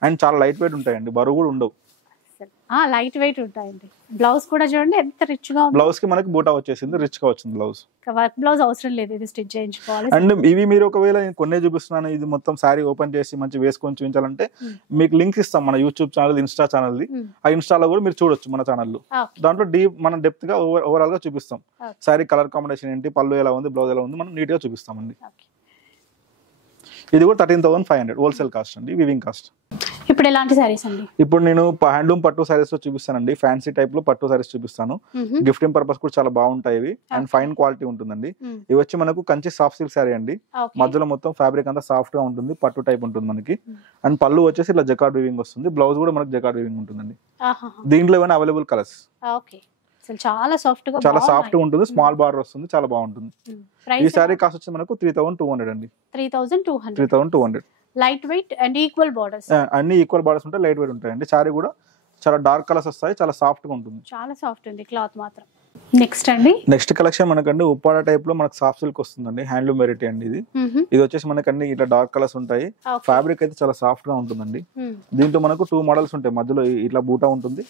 అండ్ చాలా లైట్ వెయిట్ ఉంటాయండి, బరువు కూడా ఉండవు. లైట్ వెయిట్ ఉంటాయండి. బ్లౌజ్ కూడా చూడండి ఎంత రిచ్ గా ఉంది. బ్లౌజ్ కి మనకి బూటా వచ్చేసింది, రిచ్ గా వచ్చింది బ్లౌజ్. వర్క్ బ్లౌజ్ అవసరం లేదు, ఇది స్టిచ్ చేయించుకోవాలి. అండ్ ఇవి మీరు ఒకవేళ కొన్నే చూపిస్తున్నాను, ఇది మొత్తం సారీ ఓపెన్ చేసి మంచి వేసుకొని చూపించాలంటే మీకు లింక్ ఇస్తాం మన YouTube channel, Insta channel the. ఆ ఇన్స్టాలో కూడా మీరు చూడొచ్చు మన ఛానల్లో. దాంట్లో మనం డెప్త్ గా ఓవరాల్ గా చూపిస్తాం. సారీ కలర్ కాంబినేషన్ ఏంటి, పళ్ళు ఎలా ఉంది, బ్లౌజ్ ఎలా ఉంది, మనం నీట్ గా చూపిస్తామండి. ఇది కూడా 13,500 హోల్సేల్ కాస్ట్ అండి, వివింగ్ కాస్ట్. ఇప్పుడు ఎలాంటి సారీస్ అండి? ఇప్పుడు నేను హ్యాండ్లూమ్ పట్టు సారీస్ లో చూపిస్తానండి. ఫ్యాన్సీ టైప్ లో పట్టు సారీస్ చూపిస్తాను. గిఫ్టింగ్ పర్పస్ కూడా చాలా బాగుంటాయి ఇవి. అండ్ ఫైన్ క్వాలిటీ ఉంటుందండి. ఇవి వచ్చి మనకు కంచి సాఫ్ట్ సిల్క్ సారీ అండి. మధ్యలో మొత్తం ఫ్యాబ్రిక్ అంతా సాఫ్ట్ గా ఉంటుంది, పట్టు టైప్ ఉంటుంది మనకి. అండ్ పళ్ళు వచ్చేసి ఇలా జకార్డ్ వీవింగ్ వస్తుంది. బ్లౌజ్ కూడా మనకి జకార్డ్ వీవింగ్ ఉంటుందండి. దీంట్లో ఏమైనా అవైలబుల్ కలర్స్. చాలా సాఫ్ట్ గా, చాలా సాఫ్ట్ ఉంటుంది. స్మాల్ బార్డర్ వస్తుంది, చాలా బాగుంటుంది. ఈ సారీ కాస్ట్ వచ్చి మనకు 3,200 అండి. 3,200. Light weight and equal borders. అన్ని ఈక్వల్ బార్డర్స్ ఉంటాయి, లైట్ వెయిట్ ఉంటాయండి. సారీ కూడా చాలా డార్క్ కలర్స్ వస్తాయి, చాలా సాఫ్ట్ గా ఉంటుంది. చాలా సాఫ్ట్ ఉంది క్లాత్ మాత్రం. నెక్స్ట్ అండి, నెక్స్ట్ కలెక్షన్ మనకండి ఉప్పాడ టైప్ లో మనకు సాఫ్ట్ సిల్క్ వస్తుందండి. హ్యాండ్లూమ్ వెరైటీ అండి ఇది. ఇది వచ్చేసి మనకి అన్ని ఇట్లా డార్క్ కలర్స్ ఉంటాయి. ఫ్యాబ్రిక్ అయితే చాలా సాఫ్ట్ గా ఉంటుందండి. దీంట్లో మనకు 2 మోడల్స్ ఉంటాయి. మధ్యలో ఇట్లా బూటా ఉంటుంది,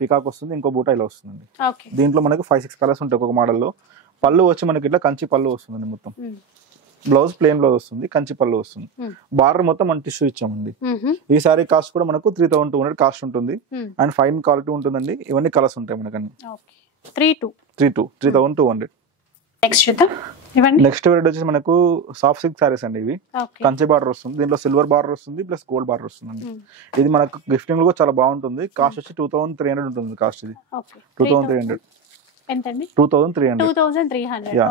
పికాక్ వస్తుంది, ఇంకో బూటా ఇలా వస్తుందండి. దీంట్లో మనకు 5-6 కలర్స్ ఉంటాయి ఒక్కొక్క మోడల్లో. పళ్ళు వచ్చి మనకి ఇట్లా కంచి పళ్ళు వస్తుందండి. మొత్తం బ్లౌజ్ ప్లేన్ బ్లౌజ్ వస్తుంది, కంచి పళ్ళు వస్తుంది. బార్డర్ మొత్తం మనం టిష్యూ ఇచ్చామండి. ఈ సారీ కాస్ట్ కూడా మనకు 3,200 కాస్ట్ ఉంటుంది. అండ్ ఫైన్ క్వాలిటీ ఉంటుందండి. ఇవన్నీ కలర్స్ ఉంటాయి మనకన్నీ. 3,200. నెక్స్ట్ చూద్దాం. ఇవ్వండి. నెక్స్ట్ వెరైటీ వచ్చేసి మనకు సాఫ్ట్ సిల్క్ సారీస్ అండి. ఇవి కంచి బార్డర్ వస్తుంది, దీంట్లో సిల్వర్ బార్డర్ వస్తుంది ప్లస్ గోల్డ్ బార్డర్ వస్తుందండి. ఇది మనకు గిఫ్టింగ్ లో చాలా బాగుంటుంది. కాస్ట్ వచ్చి 2300 ఉంటుంది కాస్ట్. ఇది 2300. ఎంతండి? 2300.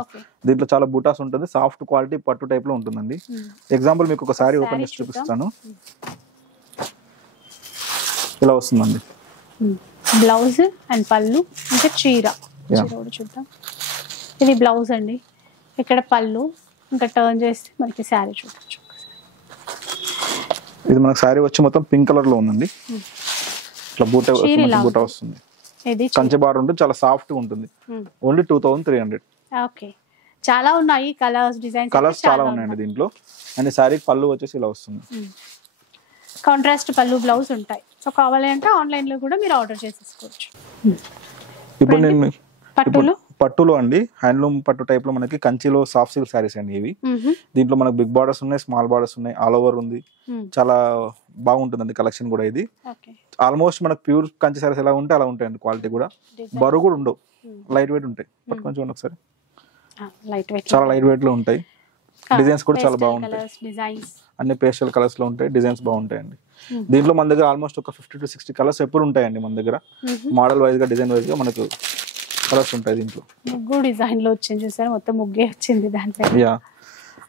దీంట్లో చాలా బూటాస్ ఉంటుంది, సాఫ్ట్ క్వాలిటీ పట్టు టైప్ లో ఉంటుందండి. ఎగ్జాంపుల్ మీకు ఒక సారీ ఓపెన్ చేసి చూపిస్తాను. ఇలా వస్తుందండి బ్లౌజ్ అండ్ పళ్ళు, ఇంకా చీర చూద్దాం. ఇది బ్లౌజ్ అండి, ఇక్కడ పళ్ళు, ఇంకా టర్న్ చేస్తే మనకి శారీ చూడొచ్చు. ఇది మనకి శారీ వచ్చి మొత్తం పింక్ కలర్ లో ఉందండి. ఇట్లా బూటా వస్తుంది. ఇది కంచి బార్ ఉంటుంది, చాలా సాఫ్ట్ గా ఉంటుంది. ఓన్లీ 2300. ఓకే, చాలా ఉన్నాయి కలర్స్, డిజైన్స్ చాలా ఉన్నాయండి దీంట్లో. అండ్ శారీ పళ్ళు వచ్చేసి ఇలా వస్తుంది. కాంట్రాస్ట్ పళ్ళు బ్లౌజ్ ఉంటాయి. సో కావాలి అంటే ఆన్లైన్ లో కూడా మీరు ఆర్డర్ చేసేసుకోవచ్చు. ఇప్పుడు నేను పట్టులో అండి, హ్యాండ్లూమ్ పట్టు టైప్ లో మనకి కంచిలో సాఫ్ట్ సిల్క్ సారీస్ అండి ఇవి. దీంట్లో మనకి బిగ్ బార్డర్స్ ఉన్నాయి, స్మాల్ బార్డర్స్ ఉన్నాయి, ఆల్ ఓవర్ ఉంది. చాలా బాగుంటుందండి కలెక్షన్ కూడా. ఇది ఆల్మోస్ట్ మనకు ప్యూర్ కంచి సారీస్ ఎలా ఉంటే అలా ఉంటాయండి. క్వాలిటీ కూడా బరువు కూడా ఉండవు, లైట్ వెయిట్ ఉంటాయి. పట్టుకొని చూడండి ఒకసారి, చాలా లైట్ వెయిట్ లో ఉంటాయి. డిజైన్స్ కూడా చాలా బాగుంటాయి, అన్ని పేస్టల్ కలర్స్ లో ఉంటాయి, డిజైన్స్ బాగుంటాయండి. దీంట్లో మన దగ్గర ఆల్మోస్ట్ ఒక 50 to 60 కలర్స్ ఎప్పుడు ఉంటాయండి మన దగ్గర. మోడల్ వైజ్ గా, డిజైన్ వైజ్ గా మనకు కలర్స్ ఉంటాయి. దీంట్లో ముగ్గు డిజైన్ లో వచ్చింది చూసారు, మొత్తం ముగ్గే వచ్చింది దాంట్లో.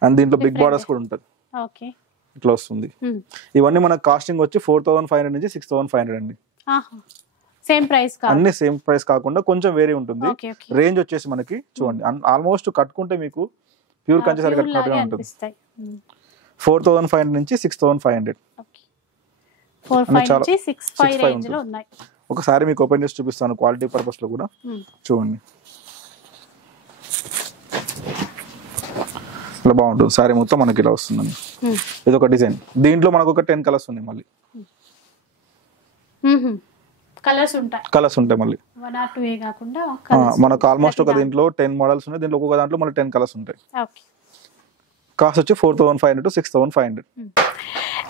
అండ్ దీంట్లో బిగ్ బార్డర్స్ కూడా ఉంటుంది. ఓకే, ఇట్లా వస్తుంది. ఇవన్నీ మన కాస్టింగ్ వచ్చి 4500 నుంచి 6500 అండి. సేమ్ ప్రైస్ అన్ని సేమ్ ప్రైస్ కాకుండా కొంచెం వేరే ఉంటుంది. రేంజ్ వచ్చేసి మనకి చూడండి, ఆల్మోస్ట్ కట్టుకుంటే మీకు ప్యూర్ కంచి సారీ కట్టుకున్నట్టుగా ఉంటుంది. 4500 నుంచి 6500. ఒకసారి మీకు ఓపెన్ చేసి చూపిస్తాను క్వాలిటీ పర్పస్ లో కూడా. చూడండి ఇలా బాగుంటుంది సారీ మొత్తం మనకి ఇలా వస్తుందండి. ఇది ఒక డిజైన్. దీంట్లో మనకు ఒక 10 కలర్స్ ఉన్నాయి. మళ్ళీ కలర్స్ ఉంటాయి మళ్ళీ మనకు ఆల్మోస్ట్ ఒక దీంట్లో 10 మోడల్స్ ఉన్నాయి. దీంట్లో ఒక్కొక్క దాంట్లో మళ్ళీ 10 కలర్స్ ఉంటాయి. కాస్ట్ వచ్చి 4500 to 6500.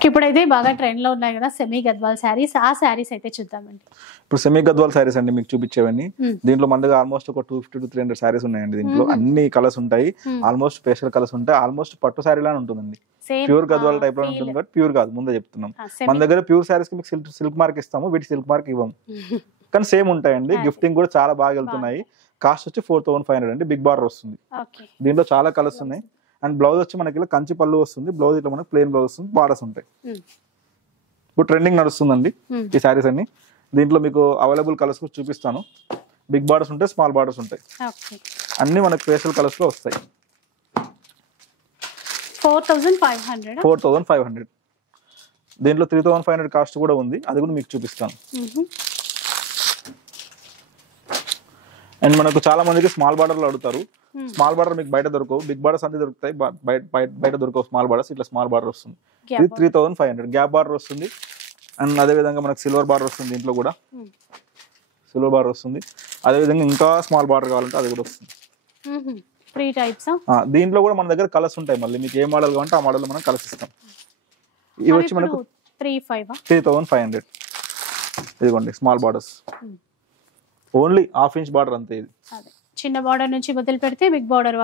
ఇప్పుడైతే బాగా ట్రెండ్ లో ఉన్నాయి కదా సెమీ గద్వాల్ శారీస్, ఆ శారీస్ అయితే చూద్దామండి. ఇప్పుడు సెమీ గద్వాల్ శారీస్ అండి మీకు చూపించేవన్నీ. దీంట్లో మన దగ్గర ఆల్మోస్ట్ ఒక 250 to 300 శారీస్ ఉన్నాయండి. దీంట్లో అన్ని కలర్స్ ఉంటాయి, ఆల్మోస్ట్ పేస్టల్ కలర్స్ ఉంటాయి. ఆల్మోస్ట్ పట్టు శారీ లానే ఉంటుందండి, ప్యూర్ గద్వాల్ టైప్ లో ఉంటుంది. బట్ ప్యూర్ కాదు, ముందే చెప్తున్నాం. మన దగ్గర ప్యూర్ శారీస్ కి మీకు సిల్క్ మార్క్ ఇస్తాము, వీటి సిల్క్ మార్క్ ఇవ్వము, కానీ సేమ్ ఉంటాయండి. గిఫ్టింగ్ కూడా చాలా బాగా వెళ్తున్నాయి. కాస్ట్ వచ్చి 4500 అండి. బిగ్ బార్డర్ వస్తుంది. దీంట్లో చాలా కలర్స్ ఉన్నాయి. అండ్ బ్లౌజ్ వచ్చి మనకి ఇలా కంచి పళ్ళు వస్తుంది. బ్లౌజ్ ఇట్లా మనకి ప్లెయిన్ బ్లౌజ్ వస్తుంది, బార్డర్స్ ఉంటాయి. ఇప్పుడు ట్రెండింగ్ నడుస్తుందండి ఈ శారీస్ అన్ని. దీంట్లో మీకు అవైలబుల్ కలర్స్ కూడా చూపిస్తాను. బిగ్ బార్డర్స్ ఉంటాయి, స్మాల్ బార్డర్స్ ఉంటాయి, అన్ని మనకి పేస్టల్ కలర్స్ లో వస్తాయి. 4500. దీంట్లో 3500 కాస్ట్ కూడా ఉంది, అది కూడా మీకు చూపిస్తాను. అండ్ మనకు చాలా మందికి స్మాల్ బార్డర్ లో అడుగుతారు. స్మాల్ బార్డర్ మీకు బయట దొరకవు, బిగ్ బార్డర్స్ అన్ని దొరుకుతాయి, బయట దొరకవు స్మాల్ బార్డర్స్. ఇట్లా స్మాల్ బార్డర్ వస్తుంది. ఇది 3500. గ్యాప్ బార్డర్ వస్తుంది. అండ్ అదే విధంగా మనకు సిల్వర్ బార్డర్ వస్తుంది. దీంట్లో కూడా సిల్వర్ బార్డర్ వస్తుంది. అదే విధంగా ఇంకా స్మాల్ బార్డర్ కావాలంటే అది కూడా వస్తుంది. దీంట్లో కూడా మన దగ్గర కలర్స్ ఉంటాయి. మళ్ళీ మీకు ఏ మోడల్ కావాలంటే ఆ మోడల్ మనం కలర్స్ ఇస్తాం. ఇవి వచ్చి మనకు 3500. ఇదిగోండి small borders, only 1/2 inch border అంతే. ఇది చిన్న బార్డర్ నుంచి మొదలు పెడితే బిగ్ బార్డర్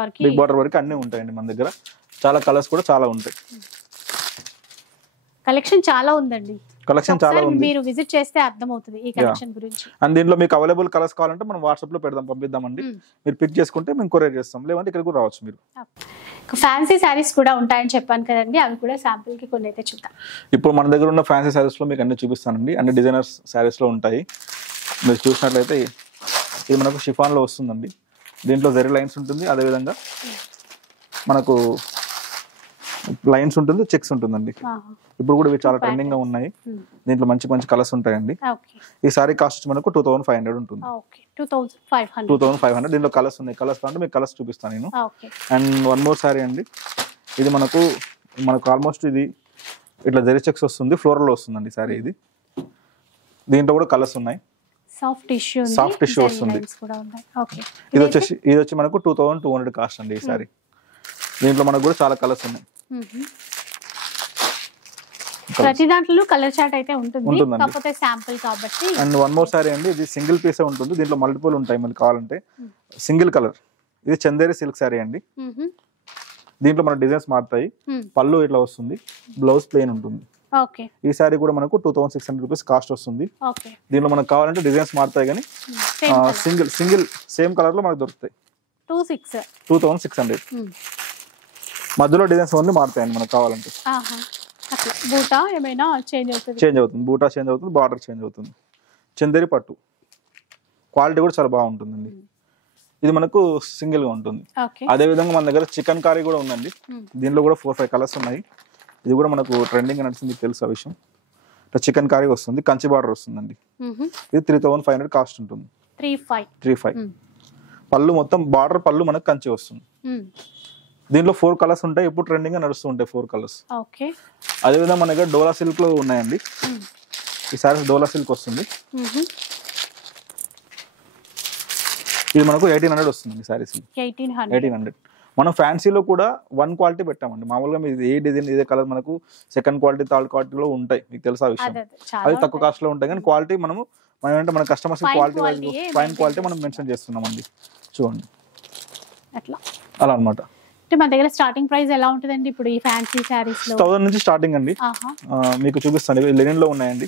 వరకు అన్ని ఉంటాయండి మన దగ్గర. చాలా కలర్స్ కూడా చాలా ఉంటాయి. కలెక్షన్ చాలా ఉందండి. కలెక్షన్ చాలా ఉంది, మీరు విజిట్ చేస్తే అర్థమవుతుంది ఈ కలెక్షన్ గురించి. అండ్ దీంట్లో మీకు అవైలబుల్ కలర్స్ కావాలంటే మనం వాట్సాప్ లో పంపిద్దామండి. మీరు పిక్ చేసుకుంటే మేము కొరియర్ చేస్తాం, లేదంటే ఇక్కడ కూడా రావచ్చు మీరు. ఫ్యాన్సీ శారీస్ కూడా ఉంటాయని చెప్పాను కదండి, అవి కూడా శాంపుల్ కి కొన్ని అయితే చూద్దాం. ఇప్పుడు మన దగ్గర ఉన్న ఫ్యాన్సీ శారీస్ లో మీకు అన్ని చూపిస్తానండి. అన్ని డిజైనర్స్ శారీస్ లో ఉంటాయి. మీరు చూసినట్లయితే ఇది మనకు షిఫాన్ లో వస్తుందండి. దీంట్లో జరీ లైన్స్ ఉంటుంది, అదేవిధంగా మనకు లైన్స్ ఉంటుంది, చెక్స్ ఉంటుందండి. ఇప్పుడు కూడా ఇవి చాలా ట్రెండింగ్ గా ఉన్నాయి. దీంట్లో మంచి మంచి కలర్స్ ఉంటాయండి. ఈ సారీ కాస్ట్ మనకు 2500 ఉంటుంది. 2500. దీంట్లో కలర్స్ ఉన్నాయి. కలర్స్ అంటే మీకు కలర్స్ చూపిస్తాను నేను. అండ్ వన్ మోర్ సారీ అండి. ఇది మనకు ఆల్మోస్ట్ ఇది ఇట్లా జరీ చెక్స్ వస్తుంది, ఫ్లోరల్ లో వస్తుందండి సారీ. ఇది దీంట్లో కూడా కలర్స్ ఉన్నాయి. సాఫ్ట్ టిష్యూ వస్తుంది. ఇది వచ్చి మనకు 2200 కాస్ట్ అండి ఈ సారీ. దీంట్లో మనకు కూడా చాలా కలర్స్ ఉన్నాయి. ప్రతి దాంట్లో కలర్ చార్ట్ అయితే ఉంటుంది, కాకపోతే శాంపుల్ కాబట్టి. అండ్ వన్ మోర్ సారీ అండి. ఇది సింగిల్ పీసే ఉంటుంది. దీంట్లో మల్టిపుల్ ఉంటాయి, మళ్ళీ కావాలంటే సింగిల్ కలర్. ఇది చందేరి సిల్క్ శారీ అండి. దీంట్లో మన డిజైన్స్ మారుతాయి. పళ్ళు ఇట్లా వస్తుంది, బ్లౌజ్ ప్లెయిన్ ఉంటుంది. ఈ శారీ కూడా మనకు 2600 రూపీస్ కాస్ట్ వస్తుంది. దీంట్లో మనకు కావాలంటే డిజైన్స్ మారుతాయి, కానీ సింగిల్ సేమ్ కలర్ లో మనకు దొరుకుతాయి. 2600. మధ్యలో డిజైన్స్ అన్ని మారుతాయండి మనకు కావాలంటే. చేంజ్ అవుతుంది, బూటా చేంజ్ అవుతుంది, బార్డర్ చేంజ్ అవుతుంది. చందేరి పట్టు క్వాలిటీ కూడా చాలా బాగుంటుందండి. ఇది మనకు సింగిల్ గా ఉంటుంది. అదే విధంగా మన దగ్గర చికెన్ కర్రీ కూడా ఉందండి. దీంట్లో కూడా 4-5 కలర్స్ ఉన్నాయి. ఇది కూడా మనకు ట్రెండింగ్ నడిచింది, తెలుసు ఆ విషయం. చికెన్ కర్రీ వస్తుంది, కంచి బార్డర్ వస్తుందండి. ఇది 3500 కాస్ట్ ఉంటుంది. 35. పళ్ళు మొత్తం బార్డర్ పళ్ళు మనకు కంచి వస్తుంది. దీంట్లో 4 కలర్స్ ఉంటాయి, ఇప్పుడు ట్రెండింగ్ గా నడుస్తూ ఉంటాయి 4 కలర్స్. అదే విధంగా మన దగ్గర డోలా సిల్క్ లో ఉన్నాయండి. ఈ సారీస్ డోలా సిల్క్ వస్తుంది. ఇది మనకు 1800 వస్తుంది సారీస్. 1800. మనం ఫ్యాన్సీలో కూడా 1 క్వాలిటీ పెట్టామండి. మామూలుగా మీరు ఏ డిజైన్ ఇదే కలర్ మనకు సెకండ్ క్వాలిటీ థర్డ్ క్వాలిటీలో ఉంటాయి, మీకు తెలుసా విషయం. అది తక్కువ కాస్ట్ లో ఉంటాయి, కానీ క్వాలిటీ మనం ఏంటంటే మన కస్టమర్స్ క్వాలిటీ ఫైన్ క్వాలిటీ మనం మెన్షన్ చేస్తున్నామండి. చూడండి అలా అన్నమాట. మన దగ్గర స్టార్టింగ్ ప్రైస్ ఎలా ఉంటుందండి ఇప్పుడు ఈ ఫ్యాన్సీ సారీస్ లో? 1000 నుంచి స్టార్టింగ్ అండి. మీకు చూపిస్తాను, లెనిన్ లో ఉన్నాయండి.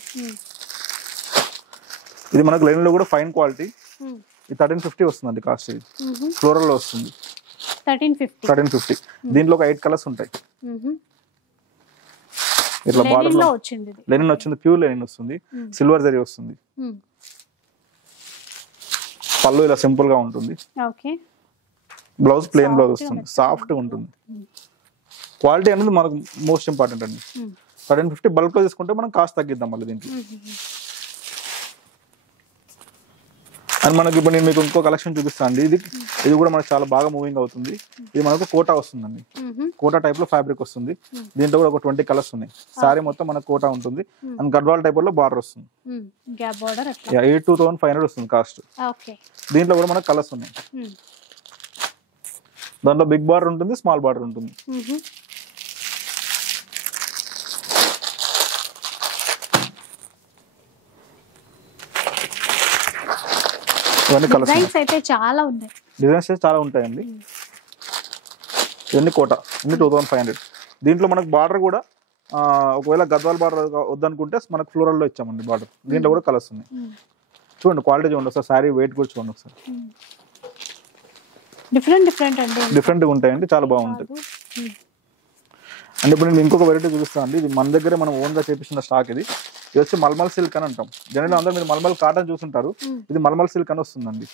ఇది మనకు లెనిన్ లో కూడా ఫైన్ క్వాలిటీ. ఇది 1350 వస్తుందండి కాస్ట్. ఇది ఫ్లోరల్ లో వస్తుంది. 1350. దీంట్లో ఒక 8 కలర్స్ ఉంటాయి. ఇట్లా బార్డర్ లో లెనిన్ వచ్చింది, ప్యూర్ లెనిన్ వస్తుంది, సిల్వర్ జరీ వస్తుంది. పళ్ళు ఇలా సింపుల్ గా ఉంటుంది. బ్లౌజ్ ప్లెయిన్ బ్లౌజ్ వస్తుంది, సాఫ్ట్ గా ఉంటుంది. క్వాలిటీ అనేది మనకు మోస్ట్ ఇంపార్టెంట్ అండి. 1350 బల్క్ లో తీసుకుంటే మనం కాస్ట్ తగ్గిద్దాం మళ్ళీ దీంట్లో. అండ్ మనకి ఇప్పుడు నేను మీకు ఇంకో కలెక్షన్ చూపిస్తాను అండి. ఇది కూడా మనకు చాలా బాగా మూవింగ్ అవుతుంది. ఇది మనకు కోటా వస్తుందండి. కోటా టైప్ లో ఫ్యాబ్రిక్ వస్తుంది. దీంట్లో కూడా ఒక 20 కలర్స్ ఉన్నాయి. సారీ మొత్తం మనకు కోటా ఉంటుంది. అండ్ గడ్వాల్ టైప్ లో బార్డర్ వస్తుంది. 2500 వస్తుంది కాస్ట్. దీంట్లో కూడా మనకు కలర్స్ ఉన్నాయి. దాంట్లో బిగ్ బార్డర్ ఉంటుంది, స్మాల్ బార్డర్ ఉంటుంది. డిజైన్స్ అయితే చాలా ఉన్నాయి. డిజైన్స్ చాలా ఉంటాయండి. ఇవన్నీ కోట, అన్ని 2500. దీంట్లో మనకు బార్డర్ కూడా ఒకవేళ గద్వాల్ బార్డర్ వద్దనుకుంటే మనకు ఫ్లోరల్ లో ఇచ్చామండి బార్డర్. దీంట్లో కూడా కలర్స్ ఉన్నాయి. చూడండి క్వాలిటీ చూడండి ఒకసారి, శారీ వెయిట్ కూడా చూడండి ఒకసారి. డిఫరెంట్ ఉంటాయండి, చాలా బాగుంటుంది. అంటే ఇప్పుడు నేను ఇంకొక వెరైటీ చూపిస్తాను అండి. ఇది మన దగ్గర మనం ఓన్ గా చేపించిన స్టాక్. ఇది వచ్చి మల్మల్ సిల్క్ అని అంటాం. జనరల్ అందరూ మీరు మల్మల్ కాటన్ చూసుంటారు, ఇది మల్మల్ సిల్క్ అని వస్తుందండి.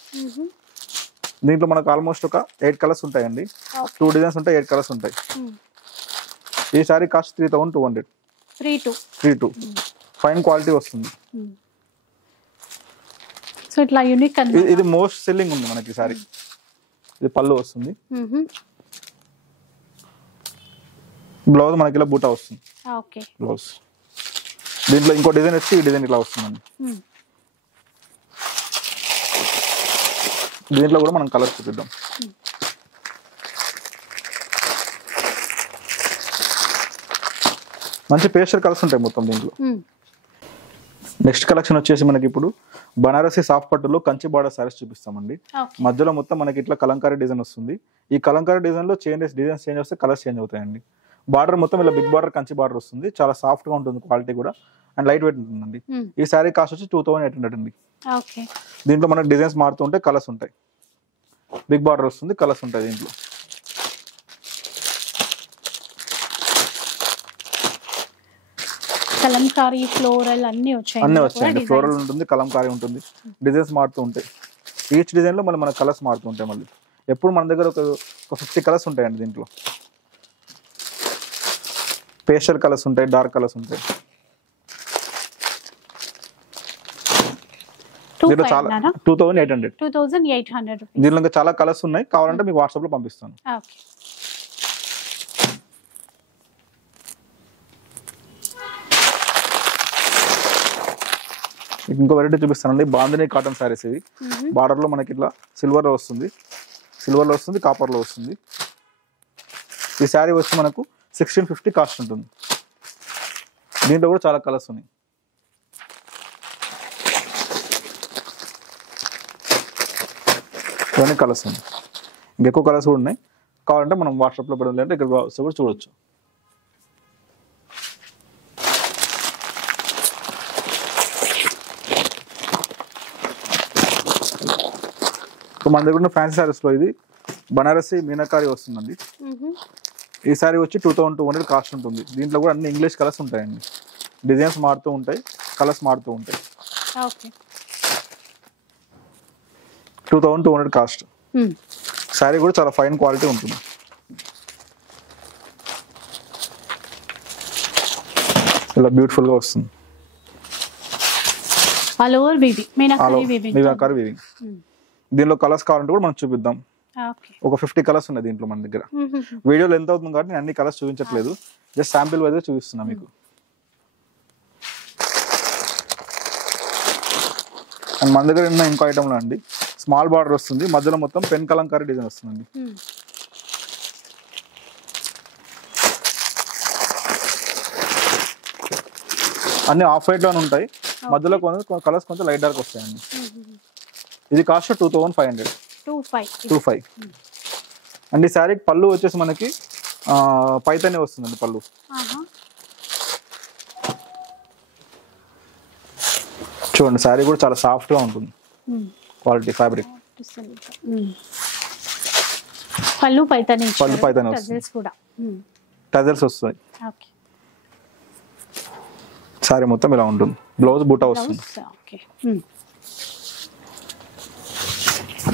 దీంట్లో మనకు ఆల్మోస్ట్ ఒక 8 కలర్స్ ఉంటాయండి. 2 డిజైన్స్ ఉంటాయి, 8 కలర్స్ ఉంటాయి. ఈ సారీ కాస్ట్ 3200. 32. ఫైన్ క్వాలిటీ వస్తుంది. సో ఇట్లా యూనిక్. ఇది మోస్ట్ సెల్లింగ్ ఉంది మనకి సారీ. ఇది పళ్ళు వస్తుంది, బ్లౌజ్ మనకి ఇలా బూటా వస్తుంది. బ్లౌజ్ దీంట్లో ఇంకో డిజైన్ వచ్చి ఈ డిజైన్ ఇలా వస్తుందండి. దీంట్లో కూడా మనం కలర్స్ చూపిద్దాం. మంచి పేస్టల్ కలర్స్ ఉంటాయి మొత్తం దీంట్లో. నెక్స్ట్ కలెక్షన్ వచ్చేసి మనకి ఇప్పుడు బనారసి సాఫ్ట్ పట్టులో కంచి బార్డర్ సారీస్ చూపిస్తామండి. మధ్యలో మొత్తం మనకి ఇట్లా కలంకారీ డిజైన్ వస్తుంది. ఈ కలంకారీ డిజైన్ లో డిజైన్స్ చేంజ్ వస్తే కలర్స్ చేంజ్ అవుతాయండి. బార్డర్ మొత్తం ఇలా బిగ్ బార్డర్ కంచి బార్డర్ వస్తుంది. చాలా సాఫ్ట్ గా ఉంటుంది, క్వాలిటీ కూడా, అండ్ లైట్ వెయిట్ ఉంటుందండి. ఈ సారీ కాస్ట్ వచ్చి 2800 అండి. దీంట్లో మనకి డిజైన్స్ మారుతూ ఉంటాయి, కలర్స్ ఉంటాయి. బిగ్ బార్డర్ వస్తుంది, కలర్స్ ఉంటాయి. దీంట్లో కలంకారీ, ఫ్లోరల్ అన్ని వచ్చాయండి. ఫ్లోరల్ ఉంటుంది, కలంకారీ ఉంటుంది, డిజైన్స్ మారుతూ ఉంటాయి. ఈచ్ డిజైన్ లో మళ్ళీ మన కలర్స్ మారుతూ ఉంటాయి. మళ్ళీ ఎప్పుడు మన దగ్గర ఒక 50 కలర్స్ ఉంటాయండి. దీంట్లో పేస్టల్ కలర్స్ ఉంటాయి, డార్క్ కలర్స్ ఉంటాయి. దీంట్లో చాలా 2800. దీంట్లో ఇంకా చాలా కలర్స్ ఉన్నాయి, కావాలంటే మీకు వాట్సాప్ లో పంపిస్తాను. ఇంకో వెరైటీ చూపిస్తానండి. బాందిని కాటన్ సారీస్. ఇవి బార్డర్ లో మనకి ఇట్లా సిల్వర్ లో వస్తుంది, కాపర్ లో వస్తుంది. ఈ శారీ వచ్చి మనకు 1650 కాస్ట్ ఉంటుంది. దీంట్లో కూడా చాలా కలర్స్ ఉన్నాయి. ఇవన్నీ కలర్స్ ఉన్నాయి. ఇంకెక్కువ కలర్స్ కూడా ఉన్నాయి. కావాలంటే మనం వాట్సాప్లో పడి లేదంటే ఇక్కడ కూడా చూడొచ్చు. మన దగ్గర ఉన్న ఫ్యాన్సీ శారీస్లో ఇది బనారసి మీనాకారి వస్తుందండి. ఈ శారీ వచ్చి 2200 కాస్ట్ ఉంటుంది. దీంట్లో కూడా అన్ని ఇంగ్లీష్ కలర్స్ ఉంటాయండి. డిజైన్స్ మారుతూ ఉంటాయి, కలర్స్ మారుతూ ఉంటాయి. 2200 కాస్ట్. శారీ కూడా చాలా ఫైన్ క్వాలిటీ ఉంటుంది. ఇలా బ్యూటిఫుల్ గా వస్తుంది. మీనాకారి వీవింగ్. దీనిలో కలర్స్ కావాలంటే కూడా మనం చూపిద్దాం. ఒక 50 కలర్స్ ఉన్నాయి దీంట్లో మన దగ్గర. వీడియోలో ఎంత అవుతుంది కాబట్టి నేను అన్ని కలర్స్ చూపించట్లేదు, జస్ట్ శాంపిల్ వైజ్ చూపిస్తున్నా మీకు. అండ్ మన దగ్గర ఉన్న ఇంకో ఐటమ్ అండి, స్మాల్ బార్డర్ వస్తుంది, మధ్యలో మొత్తం పెన్ కలంకారీ డిజైన్ వస్తుందండి. అన్ని ఆఫ్ వైట్ లోనే ఉంటాయి, మధ్యలో కలర్స్ కొంచెం లైట్ డార్క్ వస్తాయండి. ఇది కాస్ట్ 2500. 25. అండ్ ఈ శారీ పళ్ళు వచ్చేసి మనకి పైతానే వస్తుందండి పళ్ళు. చూడండి శారీ కూడా చాలా సాఫ్ట్ గా ఉంటుంది, క్వాలిటీ ఫ్యాబ్రిక్. పళ్ళు పైతానే వస్తుంది, టజల్స్ వస్తాయి. శారీ మొత్తం ఇలా ఉంటుంది, బ్లౌజ్ బూటా వస్తుంది.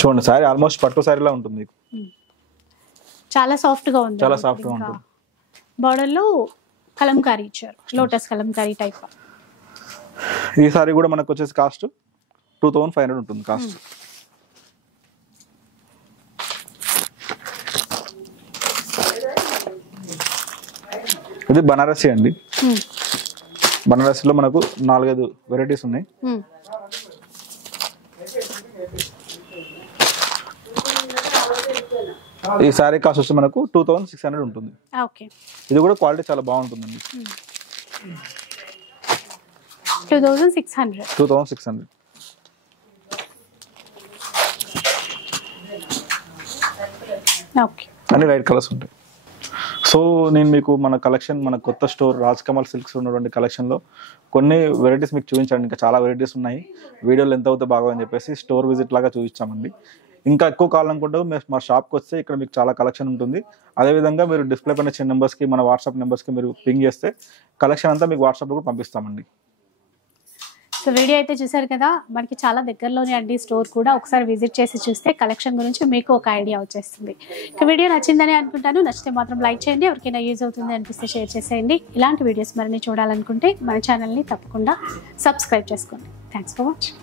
చూడండి శారీ ఆల్మోస్ట్ పట్టు శారీలా ఉంటుంది మీకు. చాలా సాఫ్ట్ గా ఉంది. చాలా సాఫ్ట్ గా ఉంటుంది. బోర్డర్ లో కలంకారీ ఇచ్చారు, లోటస్ కలంకారీ టైప్. ఈ శారీ కూడా మనకు వచ్చేసి కాస్ట్ 2500 ఉంటుంది కాస్ట్. ఇది బనారసి అండి. బనారసిలో మనకు 4-5 వెరైటీస్ ఉన్నాయి. ఈ శారీ కాస్ట్ వచ్చి మనకు 2600 ఉంటుంది. ఇది కూడా క్వాలిటీ చాలా బాగుంటుందండి. 2600. అన్ని లైట్ కలర్స్ ఉంటాయి. సో నేను మీకు మన కలెక్షన్, మన కొత్త స్టోర్ రాజ్కమల్ సిల్క్స్ ఉన్నటువంటి కలెక్షన్లో కొన్ని వెరైటీస్ మీకు చూపించండి. ఇంకా చాలా వెరైటీస్ ఉన్నాయి. వీడియోలు ఎంత అవుతే బాగా అని చెప్పేసి స్టోర్ విజిట్ లాగా చూపించామండి. ఇంకా ఎక్కువ కావాలనుకుంటే మా షాప్కి వస్తే ఇక్కడ మీకు చాలా కలెక్షన్ ఉంటుంది. అదేవిధంగా మీరు డిస్ప్లే పైన వచ్చిన నెంబర్స్కి, మన వాట్సాప్ నెంబర్స్కి మీరు పింగ్ చేస్తే కలెక్షన్ అంతా మీకు వాట్సాప్లో కూడా పంపిస్తామండి. సో వీడియో అయితే చూసారు కదా, మనకి చాలా దగ్గరలోనే అండి స్టోర్ కూడా. ఒకసారి విజిట్ చేసి చూస్తే కలెక్షన్ గురించి మీకు ఒక ఐడియా వచ్చేస్తుంది. ఇక వీడియో నచ్చిందని అనుకుంటాను. నచ్చితే మాత్రం లైక్ చేయండి, ఎవరికైనా యూజ్ అవుతుంది అనిపిస్తే షేర్ చేసేయండి. ఇలాంటి వీడియోస్ మరిన్ని చూడాలనుకుంటే మన ఛానల్ని తప్పకుండా సబ్స్క్రైబ్ చేసుకోండి. Thanks for watching.